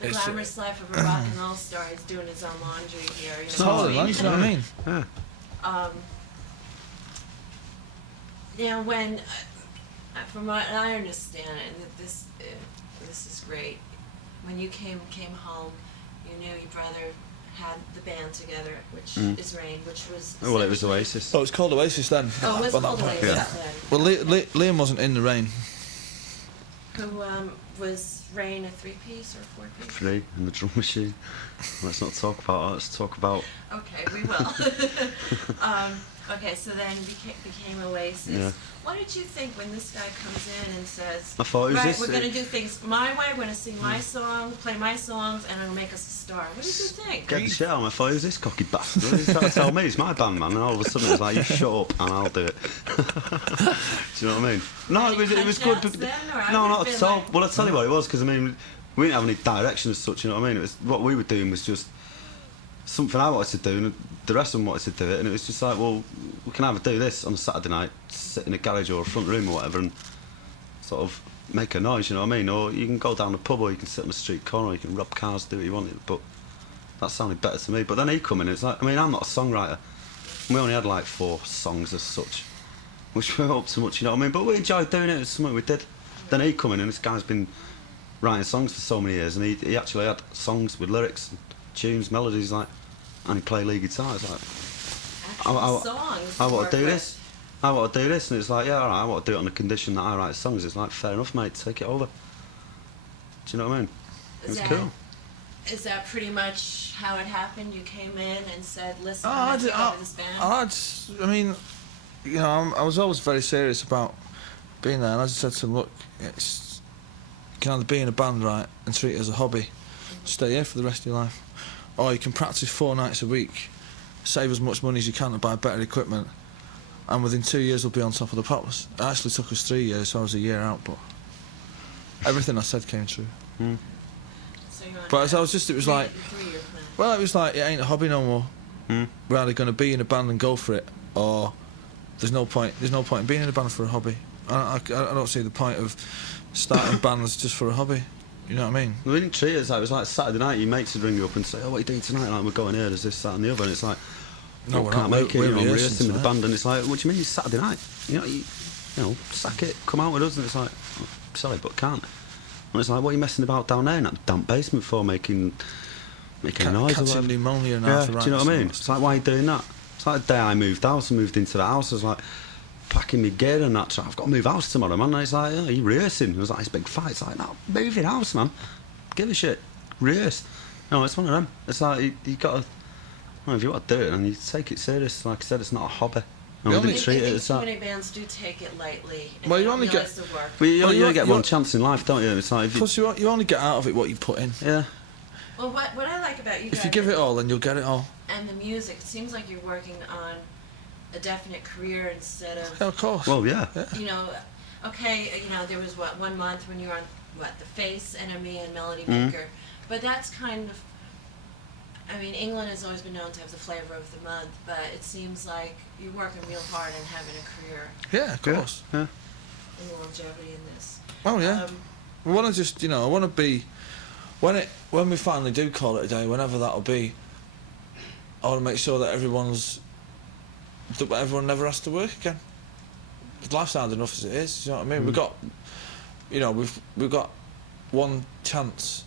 The glamorous life of a rock and roll star is doing his own laundry here. You know, It's hard, man. You know what I mean? Yeah. Now, when, from what I understand, and this is great, when you came home, you knew your brother had the band together, which is Rain, which was... Well, it was Oasis. Oh, it was called Oasis then. Oh, it was By that called point. Oasis Yeah. then. Well, Liam wasn't in the Rain. Who was Rain a 3-piece or 4-piece? 3 in the drum machine. Let's not talk about that. Let's talk about... Okay, we will. Okay, so then became Oasis. Yeah. What did you think when this guy comes in and says, I thought it was right, this... we're going to do things my way, we're going to sing my song, play my songs, and it'll make us a star. What did you think? Get the shit out of me. I thought, who's this cocky bastard? He's trying to tell me it's my band, man. And all of a sudden it's like, you shut up and I'll do it. Do you know what I mean? No, it was good. Then, or No, I not would've at been all. like, Well, I'll tell you what it was, because I mean, we didn't have any direction as such, you know what I mean? It was, what we were doing was just something I wanted to do, and the rest of them wanted to do it, and it was just like, well, we can either do this on a Saturday night, sit in a garage or a front room or whatever, and sort of make a noise, you know what I mean? Or you can go down the pub, or you can sit on the street corner, or you can rob cars, do what you want. But that sounded better to me. But then he come in, and it's like, I mean, I'm not a songwriter. We only had like 4 songs as such, which weren't up to much, you know what I mean? But we enjoyed doing it. It was something we did. Then he come in, and this guy's been writing songs for so many years, and he actually had songs with lyrics, and tunes, melodies, like, and he played lead guitar. It's like, songs I want to do work this. I want to do this, and it's like, yeah, all right, I want to do it on the condition that I write songs. It's like, fair enough, mate, take it over. Do you know what I mean? with. It's cool. Is that pretty much how it happened? You came in and said, listen, Oh, I'm going to take over this band? I mean, you know, I was always very serious about being there, and I just said to him, look, you can either be in a band, right, and treat it as a hobby, stay here for the rest of your life, or you can practice 4 nights a week, save as much money as you can to buy better equipment, and within 2 years we'll be on top of the pops. It actually took us 3 years, so I was a year out, but everything I said came true. So you're on But as I was just, it was like, 3-year plan. well, it was like, it ain't a hobby no more. We're either going to be in a band and go for it, or there's no point in being in a band for a hobby. I don't see the point of starting bands just for a hobby. You know what I mean? We didn't treat it as like, it was like Saturday night, your mates would ring you up and say, oh, what are you doing tonight? Like, we're going here, there's this, that and the other, and it's like, No, we we're can't not. make it, We're you know, I'm rehearsing rehearsing with the tonight. band, and it's like, what do you mean, it's Saturday night? You know, sack it, come out with us, and it's like, oh, sorry, but can't. And it's like, what are you messing about down there in that damp basement for, making a noise? Or Catching whatever? pneumonia and Yeah, arthritis. do you know what I mean? and It's like, why are you doing that? It's like the day I moved house and moved into the house, I was like, packing my gear and that, so I've got to move house tomorrow, man. And it's like, oh, are you rehearsing? It was like this big fight. It's like, no, move your house, man. Give a shit. Rehearse. No, it's one of them. It's like, you got to, well, if you want to do it, and you take it serious. Like I said, it's not a hobby. And we only- didn't treat it as Too that. many bands do take it lightly. And Well, they you don't only realize get- the work. Well, you Well, only you- get you- one chance in life, don't you? It's like, if you, Plus, you only get out of it what you put in. yeah. Well, what I like about you guys If you give it all, then you'll get it all. and the music, it seems like you're working on a definite career instead of Yeah, of course. Well, yeah. you know, okay, you know, there was 1 month when you were on The Face, Enemy, and Melody Maker, but that's kind of, I mean, England has always been known to have the flavor of the month, but it seems like you're working real hard and having a career Yeah, of course. Yeah. and longevity in this. Oh yeah. Um, I want to just, I want to be, when we finally do call it a day, whenever that'll be, I want to make sure that everyone never has to work again. Life's hard enough as it is. You know what I mean? We've got, we've got one chance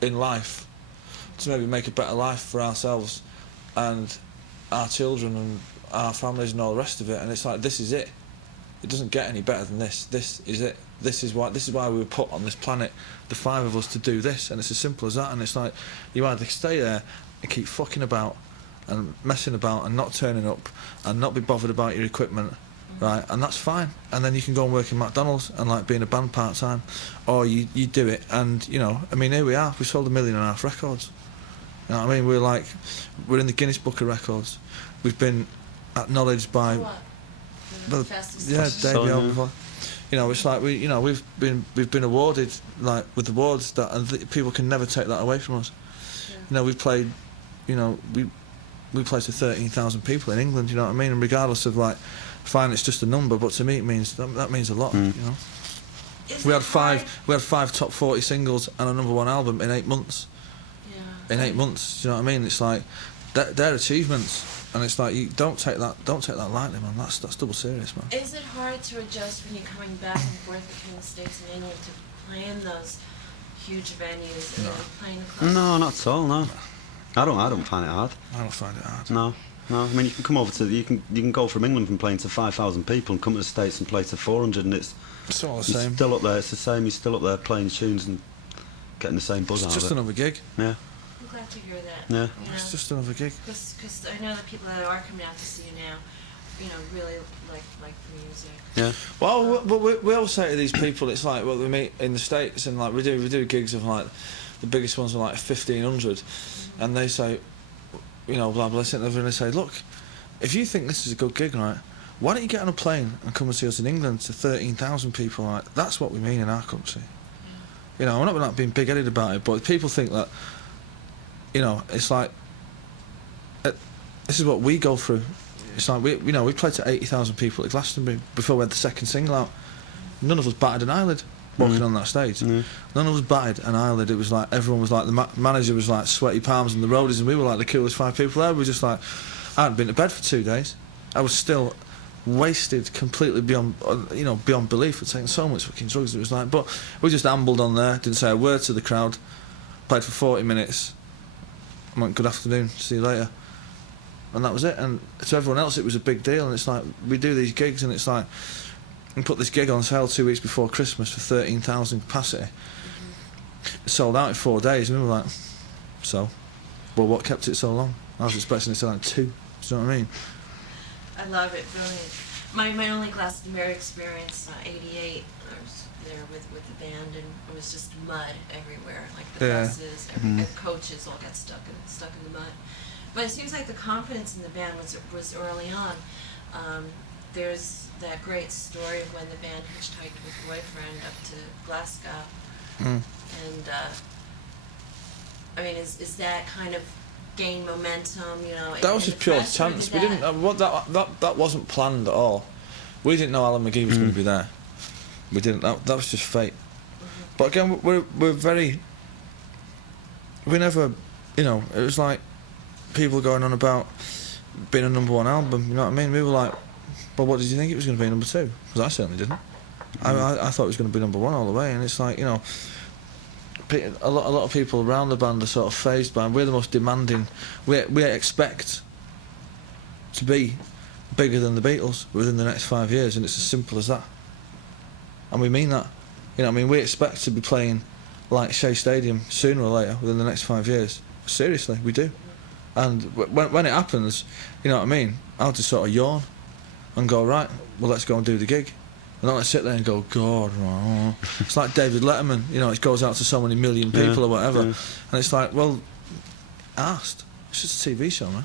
in life to maybe make a better life for ourselves and our children and our families and all the rest of it. And it's like, this is it. It doesn't get any better than this. This is it. This is why we were put on this planet, the 5 of us, to do this. And it's as simple as that. And it's like, you either stay there and keep fucking about and messing about and not turning up and not be bothered about your equipment, right? And that's fine. And then you can go and work in McDonald's and like be in a band part time, or you do it. And I mean, here we are. We sold 1.5 million records. You know what I mean? We're in the Guinness Book of Records. We've been acknowledged by. what? The fastest Yeah, song? Davey So, Alpha. It's like we've been awarded like with awards that, and people can never take that away from us. Yeah. We've played, we played to 13,000 people in England. You know what I mean? And regardless of like, fine, it's just a number, but to me it means that means a lot. You know, Is we it had hard? five top 40 singles and a #1 album in 8 months. Yeah. In 8 months, do you know what I mean? It's like they're achievements, and it's like you don't take that lightly, man. That's double serious, man. Is it hard to adjust when you're coming back and forth between the States and England to play in those huge venues and No. then playing the clubs? No, not at all, no. I don't find it hard. I don't find it hard. No. I mean, you can come over to, you can go from England from playing to 5,000 people and come to the States and play to 400, and it's all the you're same. still up there. It's the same. You're still up there playing tunes and getting the same buzz It's out just of it. another gig. Yeah. I'm glad to hear that. Yeah. You It's know, just another gig. because I know the people that are coming out to see you now, really like the music. Yeah. Well, we always say to these people, it's like, well, we meet in the States and like we do gigs of like, the biggest ones are like 1,500, and they say, blah blah. Sit there and they say, look, if you think this is a good gig, right, why don't you get on a plane and come and see us in England to 13,000 people? Right, that's what we mean in our country. We're not being big-headed about it, but people think that, it's like, this is what we go through. It's like we played to 80,000 people at Glastonbury before we had the second single out. None of us batted an eyelid walking on that stage. None of us batted an eyelid. It was like everyone was like, the manager was like sweaty palms and the roadies, and we were like the coolest 5 people there. We were just like, I hadn't been to bed for 2 days. I was still wasted completely beyond belief. I'd taken so much fucking drugs. It was like, but we just ambled on there, didn't say a word to the crowd, played for 40 minutes, and went, good afternoon, see you later. And that was it. And to everyone else it was a big deal, and it's like, we do these gigs and it's like, we put this gig on sale 2 weeks before Christmas for 13,000 capacity. It sold out in 4 days, and we were like, well, what kept it so long? I was expecting it to sell out in 2. Do you know what I mean? I love it, brilliant. My only Glastonbury experience, '88, I was there with the band, and it was just mud everywhere, like the Yeah. buses, the coaches all got stuck in the mud. But it seems like the confidence in the band was early on. There's that great story of when the band hitchhiked with Boyfriend up to Glasgow, and I mean, is that kind of gain momentum? That was just pure chance. We didn't. That wasn't planned at all. We didn't know Alan McGee was going to be there. We didn't. That was just fate. But again, we're very. We never, you know, it was like people going on about being a #1 album. You know what I mean? We were like, well, what did you think it was going to be #2? Because I certainly didn't. I thought it was going to be #1 all the way, and it's like, you know, a lot of people around the band are sort of phased by. We're the most demanding. We expect to be bigger than the Beatles within the next 5 years, and it's as simple as that. And we mean that. You know what I mean? We expect to be playing like Shea Stadium sooner or later within the next 5 years. Seriously, we do. And when it happens, you know what I mean, I'll just sort of yawn and go, right, well, let's go and do the gig. And not sit there and go, God, oh. It's like David Letterman, you know, it goes out to so many million people or whatever. And it's like, well, asked. It's just a TV show, man.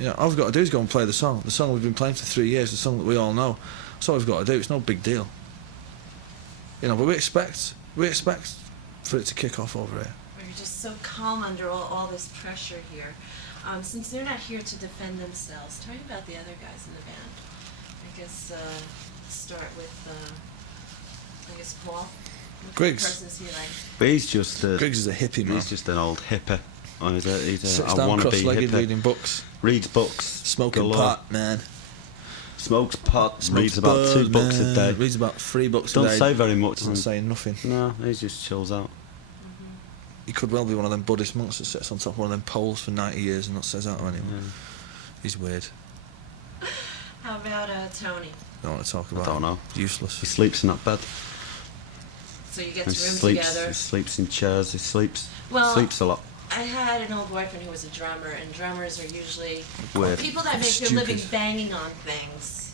You know, all we've got to do is go and play the song we've been playing for 3 years, the song that we all know. That's all we've got to do. It's no big deal. You know, but we expect for it to kick off over here. You're just so calm under all this pressure here. Since they're not here to defend themselves, tell me about the other guys in the band. I guess start with Paul. What Griggs. Person is he like? But he's just Griggs is a hippie, man. He's just an old hippie. He's a Sits I down wanna be cross-legged hippie. reading books. Reads books. Smoking galore. pot, man. Smokes pot. Smokes reads about bud, 2 books man. a day. Reads about 3 books Don't a day. say very much. Doesn't say nothing. No, he just chills out. He could well be one of them Buddhist monks that sits on top of one of them poles for 90 years and not says out to anyone. Yeah. He's weird. How about Tony? Don't want to talk about I don't him. know. Useless. He sleeps in that bed. So you get He to room sleeps. together. He sleeps in chairs. He sleeps. Well, sleeps a lot. I had an old boyfriend who was a drummer, and drummers are usually Weird. people that make Stupid. their living banging on things.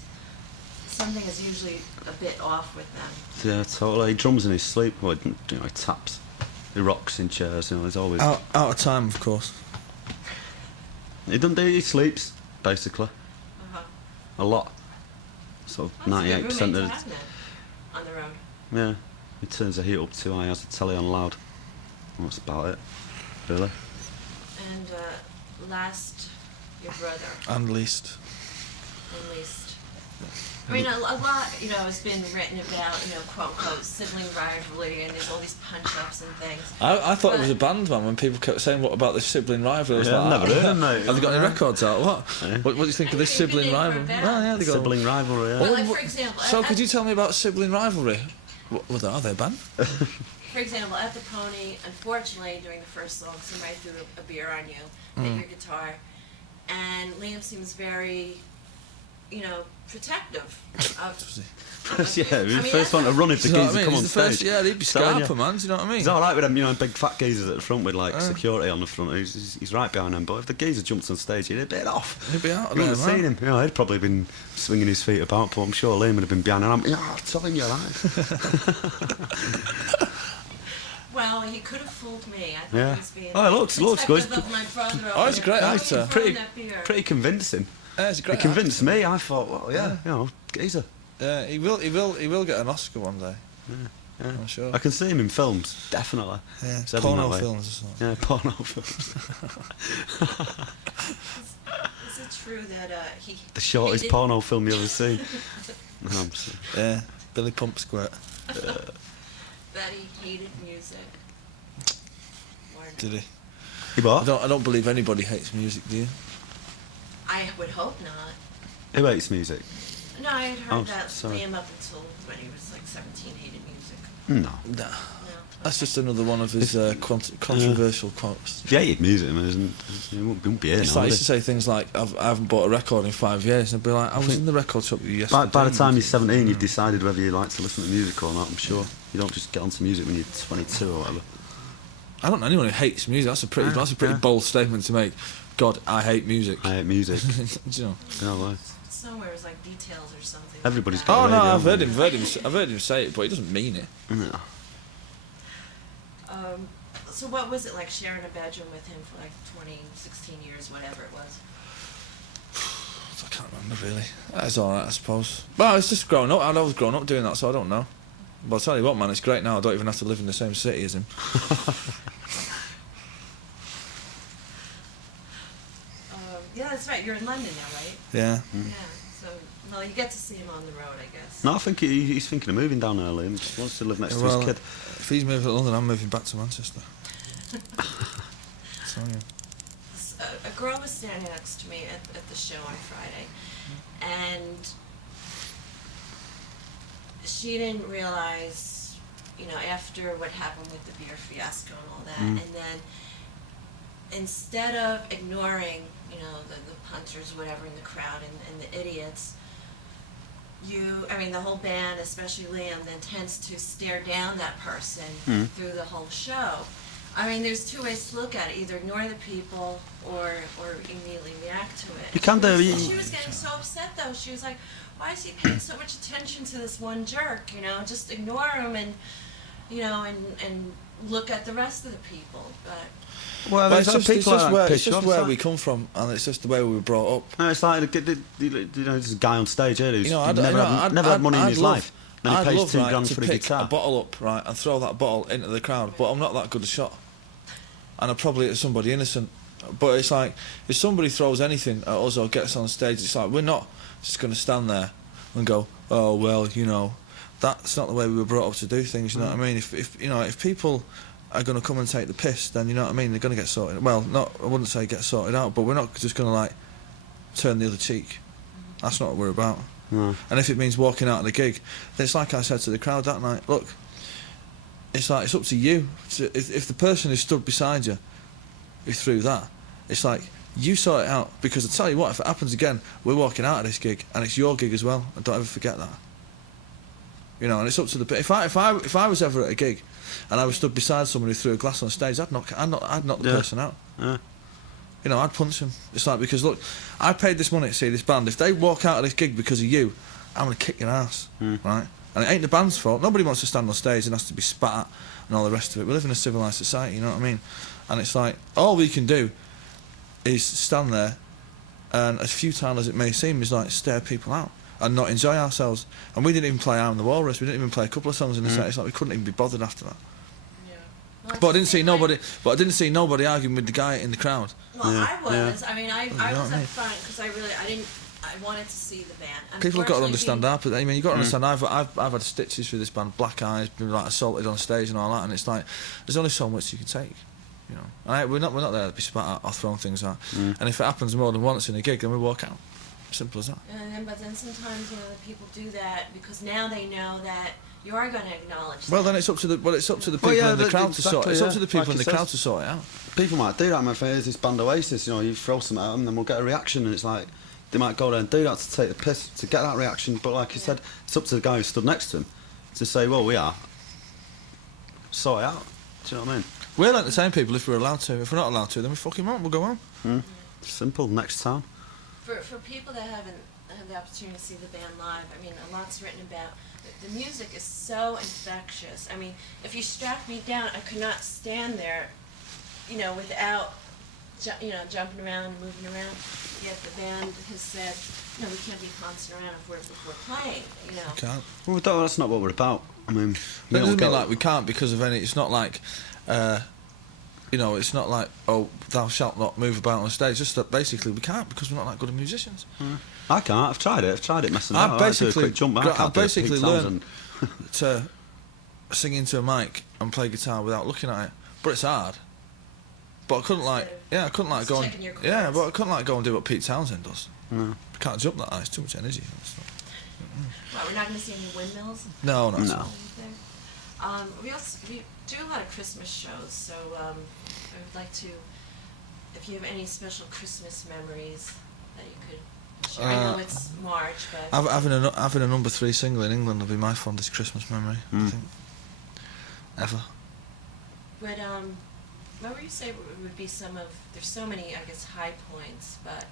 Something is usually a bit off with them. Yeah, totally. He drums in his sleep. Well, you know, he taps. He rocks in chairs. You know, he's always. Out of time, of course. He doesn't do. He sleeps basically Uh-huh. a lot. Sort of Well, 98% that's a of good the. roommate to have then, on the road. Yeah, he turns the heat up too high. Has the telly on loud. That's about it, really. And last, your brother, And least. at least. I mean, a lot, you know, has been written about, you know, quote unquote, sibling rivalry, and there's all these punch-ups and things. I thought it was a But- band, man, when people kept saying, what about this sibling rivalry? I was Yeah, like, I've never heard of them, mate. Have they got any records out? What? Yeah. What do you think of this I think sibling they were rivalry? bad. Well, yeah, they got Sibling rivalry. Yeah. Well, like, for example, So at- could you tell me about sibling rivalry? Well, are they a band? For example, at the Pony, unfortunately, during the first song, somebody threw a beer on you, hit your guitar, and Liam seems very, you know, protective of. Yeah, he's the first one to run if the Do you know what geezer I mean? come on He's the first, stage. yeah, he'd be Telling you. scarper, man. Do you know what I mean? He's alright with them, you know, big fat geezers at the front with like security on the front. He's right behind them. But if the geezer jumps on stage, he'd a bit off. He'd be out of You there, wouldn't have seen man. him. You know, he'd probably been swinging his feet about, but I'm sure Liam would have been behind him. I'm telling you, Well, he could have fooled me. I thought Yeah. he was being Oh, it looks good. protective of my brother. Oh, he's a great actor. Pretty convincing. Yeah, he's a He great convinced me. I thought, well, yeah, you know, geezer. Yeah, he will get an Oscar one day. Yeah. I'm sure. I can see him in films, definitely. Yeah, He's heading porno that way. films or something. Yeah, porno films. Is it true that he? The shortest he did- porno film you ever seen. No, I'm sorry. Yeah, Billy Pump Squirt. That he hated music. Or no? Did he? He what? I don't believe anybody hates music, do you? I would hope not. Who hates music? No, I had heard Oh, that sorry. Liam up until when he was like 17 hated music. No. Nah. No. That's just another one of his controversial quotes. If you hated music, man, he wouldn't be here It's now, like he would used to say things like, I haven't bought a record in 5 years, and I'd be like, I was in the record shop with you yesterday. By the time you're 17, you've decided whether you like to listen to music or not, I'm sure. You don't just get onto music when you're 22 or whatever. I don't know anyone who hates music. That's a pretty bold statement to make. God, I hate music. I hate music. Do you know? No way. Somewhere it was like Details or something. Everybody's like got Oh that. no, radio, I've heard haven't him. I've heard him say it, but he doesn't mean it. No. So what was it like sharing a bedroom with him for like 20, 16 years, whatever it was? I can't remember really. That's all right, I suppose. Well, it's just growing up. I'd always grown up doing that, so I don't know. But I'll tell you what, man, it's great now. I don't even have to live in the same city as him. Yeah, that's right. You're in London now, right? Yeah. Yeah. So, well, you get to see him on the road, I guess. No, I think he's thinking of moving down early and just wants to live next to his kid. If he's moving to London, I'm moving back to Manchester. So, yeah. A girl was standing next to me at the show on Friday, and she didn't realize, after what happened with the beer fiasco and all that, and then instead of ignoring, the punters, whatever, in the crowd and the idiots, the whole band, especially Liam, then tends to stare down that person through the whole show. There's two ways to look at it. Either ignore the people or immediately react to it. You can't do it. She was getting so upset, though. She was like, why is he paying so much attention to this one jerk? Just ignore him and look at the rest of the people. But it's just where we come from, and it's just the way we were brought up. No, it's like this guy on stage here who's never had money in his life. Then he pays $2,000 for a guitar. A bottle up, right, and throw that bottle into the crowd, but I'm not that good a shot. And I probably hit somebody innocent. But it's like, if somebody throws anything at us or gets on stage, it's like, we're not just going to stand there and go, oh, well, that's not the way we were brought up to do things, you know what I mean? If people are going to come and take the piss, then, you know what I mean, they're going to get sorted. Well, I wouldn't say get sorted out, but we're not just going to, turn the other cheek. That's not what we're about. And if it means walking out of the gig, then it's like I said to the crowd that night, look, it's like, it's up to you. If the person who stood beside you who threw that, it's like, you sort it out, because I tell you what, if it happens again, we're walking out of this gig, and it's your gig as well, and don't ever forget that. And it's up to the... If I was ever at a gig, and I was stood beside someone who threw a glass on stage, I'd knock the person out. I'd punch him. It's like, because look, I paid this money to see this band. If they walk out of this gig because of you, I'm going to kick your ass, right? And it ain't the band's fault. Nobody wants to stand on stage and has to be spat at and all the rest of it. We live in a civilised society, you know what I mean? And it's like, all we can do is stand there, and as futile as it may seem, is like stare people out and not enjoy ourselves. And we didn't even play "I Am the Walrus." We didn't even play a couple of songs in the set. It's like we couldn't even be bothered after that. Well, but I didn't see nobody arguing with the guy in the crowd. Well, I was. I was up front because I wanted to see the band. People have got to understand that. But you've got to understand. I've had stitches through this band, black eyes, been assaulted on stage and all that, and it's like there's only so much you can take. We're not there to be spat at or thrown things at. And if it happens more than once in a gig, then we walk out. Simple as that. But then sometimes the people do that because now they know that you are going to acknowledge. Well, then it's up to the people in the crowd to sort. It's up to the people in the crowd to sort it out. People might do that. My friend, this band Oasis. You throw something at them, then we'll get a reaction, and it's like they might go there and do that to take the piss to get that reaction. But like you said, it's up to the guy who stood next to him to say, well, we are sort it out. Do you know what I mean? We'll entertain people if we're allowed to. If we're not allowed to, then we fucking won't. We'll go on. Simple. Next town. For people that haven't had the opportunity to see the band live, a lot's written about. The music is so infectious. If you strapped me down, I could not stand there, without, jumping around and moving around. Yet the band has said, we can't be constant around if we're playing, We can't. Well, that's not what we're about. It doesn't mean like we can't because of any. It's not like, it's not like, oh, thou shalt not move about on stage. Just that basically we can't because we're not that good at musicians. I can't. I've tried it messing about. I've basically learned to sing into a mic and play guitar without looking at it. But it's hard. But I couldn't go and do what Pete Townsend does. No. I can't jump that high. It's too much energy. We're not going to see any windmills? No. We do a lot of Christmas shows, so I would like to, if you have any special Christmas memories that you could share. I know it's March, but... Having a number 3 single in England will be my fondest Christmas memory, I think. Ever. But, what would you say would be some of... There's so many, I guess, high points, but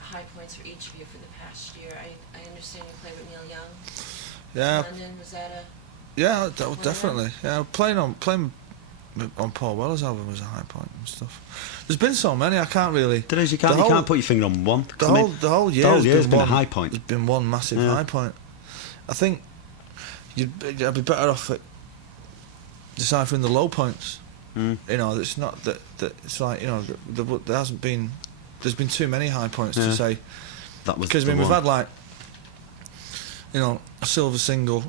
high points for each of you for the past year. I understand you played with Neil Young. Yeah. In London, was that a... Yeah, definitely. Yeah, playing on Paul Weller's album was a high point and stuff. There's been so many, I can't really... You can't put your finger on one. The whole year's been a high point. There's been one massive high point. I think I'd be better off at deciphering the low points. It's not that it's like, there hasn't been... There's been too many high points to say, that was because I the mean we've one. had like, you know, a silver single,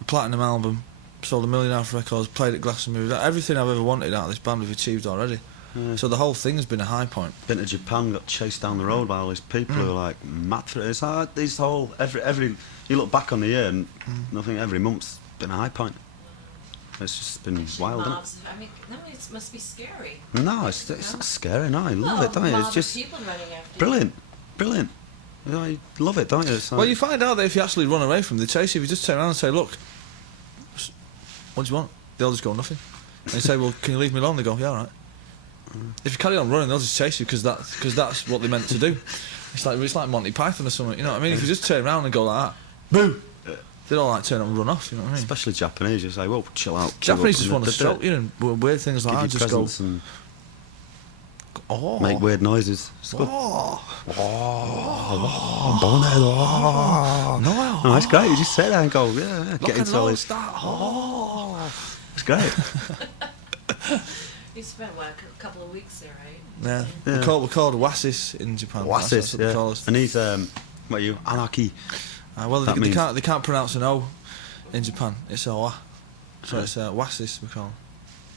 a platinum album, sold 1 million half records, played at Glastonbury. Everything I've ever wanted out of this band we've achieved already. Yeah. So the whole thing's been a high point. Been to Japan, got chased down the road by all these people who are like mad for it. It's like these whole every you look back on the year and nothing. Every month's been a high point. It's just been wild, isn't it? Mobs, I mean, no, it must be scary. No, it's not scary. No, I love it, don't you? It's just people running after brilliant. You know, you love it, don't you? It's like, Well, you find out that if you actually run away from them, they chase you. If you just turn around and say, "Look, what do you want?" They'll just go, "Nothing." And you say, "Well, can you leave me alone?" They go, "Yeah, all right." If you carry on running, they'll just chase you because that's what they're meant to do. It's like Monty Python or something. You know what I mean? If you just turn around and go like that, boo, they don't like turn up and run off. You know what I mean? especially Japanese, you say, "Well, chill out." Japanese just chill out. want to stroke you and weird things like Give that. you Just go, presents and oh, make weird noises. It's good. Bonehead. Noel. No, it's great. You just sit there and go, yeah, Lock get and into all load, this. start. Oh. It's great. You spent what, a couple of weeks there, right? Yeah. Yeah. We're called Oasis in Japan. Oasis, That's what they call yeah. us. And he's what are you? Anarchy. Well, That they means- can't pronounce an O in Japan. It's Oa. So it's Oasis, we call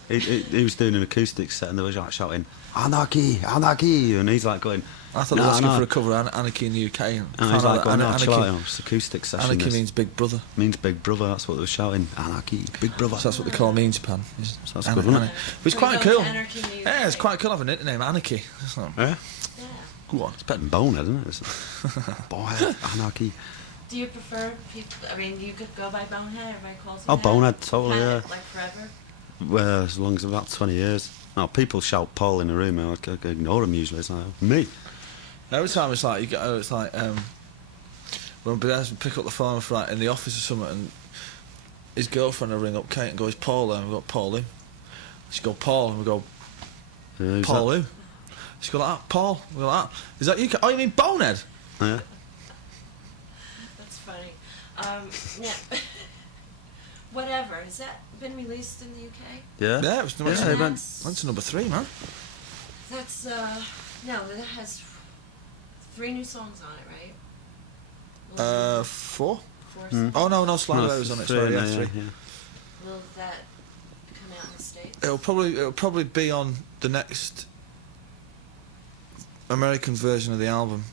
it. He was doing an acoustic set and they were like shouting, "Anarchy, Anarchy," and he's like going. I thought they were asking for a cover of Anarchy in the UK. And And found he's out like going, that "No, chill out, you know, it's acoustic session." Anarchy this." means big brother. Means big brother. That's what they were shouting. Anarchy, big brother. So that's what they call me in Japan. So that's good, isn't it? But it's We quite go to cool. Anarchy in the Yeah, it's UK. quite cool having a nickname, Anarchy. It's like, Yeah. Yeah. go on. It's better than Bonehead, isn't it? It's Bonehead, Anarchy. Do you prefer people? I mean, you could go by Bonehead. Everybody calls you Oh, that. Bonehead, totally, Had yeah. it, like forever. Well, as long as about 20 years. No, people shout Paul in the room, and I ignore them usually. It's like, me. Every time it's like, it's like, when we pick up the phone for like in the office or something, and his girlfriend will ring up Kate and go, "Is Paul there?" And we go, "Paul who?" She go, "Paul," and we go, Who's "Paul that? who?" She go like that, "Paul." We go like that. "Is that you? Oh, you mean Bonehead?" Yeah. That's funny. Yeah. Whatever. Has that been released in the UK? Yeah. Yeah, it was number Yeah, three. it went- Went to number 3, man. That's no. That has 3 new songs on it, right? 4. 4. Mm. Oh no, Slide No, Away was on it. three, Sorry, yeah, yeah, 3. yeah. Will that come out in the States? It'll probably be on the next American version of the album.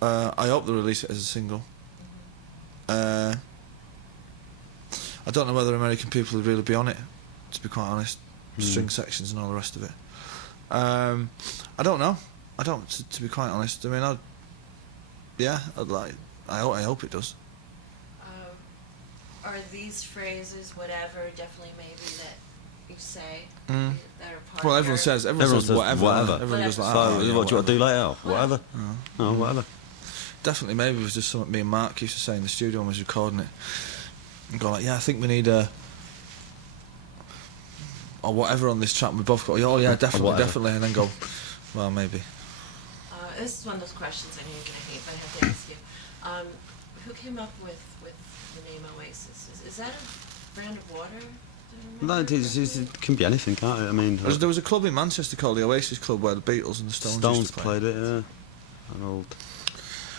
I hope they release it as a single. I don't know whether American people would really be on it, to be quite honest. String sections and all the rest of it. I don't know. I don't, to be quite honest. I mean, I hope it does. Are these phrases, whatever, definitely maybe that you say Mm. that are part Well, of everyone your... says Everyone says whatever. whatever. Everyone goes like, So, "Oh, yeah, what do you want to do later? Whatever. No, whatever. Definitely, maybe it was just something me and Mark used to say in the studio when we was recording it. And go like, "Yeah, I think we need a..." or whatever on this track. We both go, "Oh yeah, definitely, whatever. definitely," and then go, "Well, maybe." This is one of those questions I'm going to hate, but I have to ask you. Who came up with the name Oasis? Is that a brand of water? Do you No, remember? it can be anything, can't it? I mean, There was a club in Manchester called the Oasis Club where the Beatles and the Stones Stones used to play. played it, yeah. An old.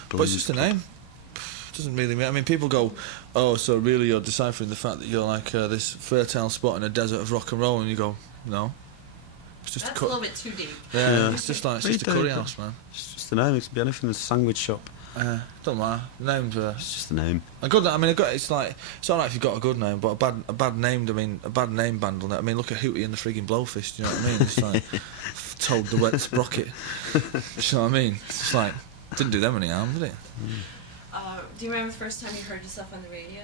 But it's just a name. Doesn't really mean. I mean, people go, "Oh, so really you're deciphering the fact that you're like this fertile spot in a desert of rock and roll," and you go, "No, it's just That's a a little bit too deep. Yeah, Yeah. it's just like it's What just a are you curry doing? house, man. It's just a name. It can be anything. There's a sandwich shop. Don't matter. Names are It's just a name. a good. I mean, it's like it's alright if you've got a good name, but a bad name. I mean, a bad name band on it. I mean, look at Hootie and the frigging Blowfish. Do you know what I mean? It's like Toad the Wet Sprocket. Do you know what I mean? It's like didn't do them any harm, did it? Do you remember the first time you heard yourself on the radio?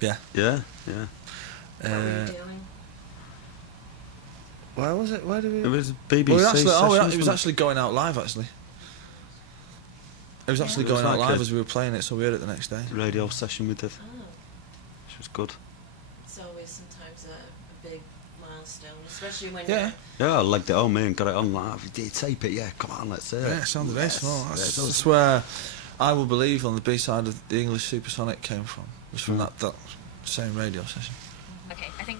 Yeah. Yeah, yeah. What were you doing? Where was it? Where did we? It was BBC Well, it sessions, was wasn't actually going out live. Actually, it was actually It going was out like live a- as we were playing it, so we heard it the next day. radio session we did, Oh, which was good. it's always sometimes a big milestone, especially when Yeah. Yeah, I legged it on me and got it on live. Did you tape it? Yeah, come on, let's hear it. Yeah, it sounded very Yes. small. Yeah, it That's, does. that's where I Will Believe on the B-side of the English Supersonic came from. It was from that same radio session. Okay, I think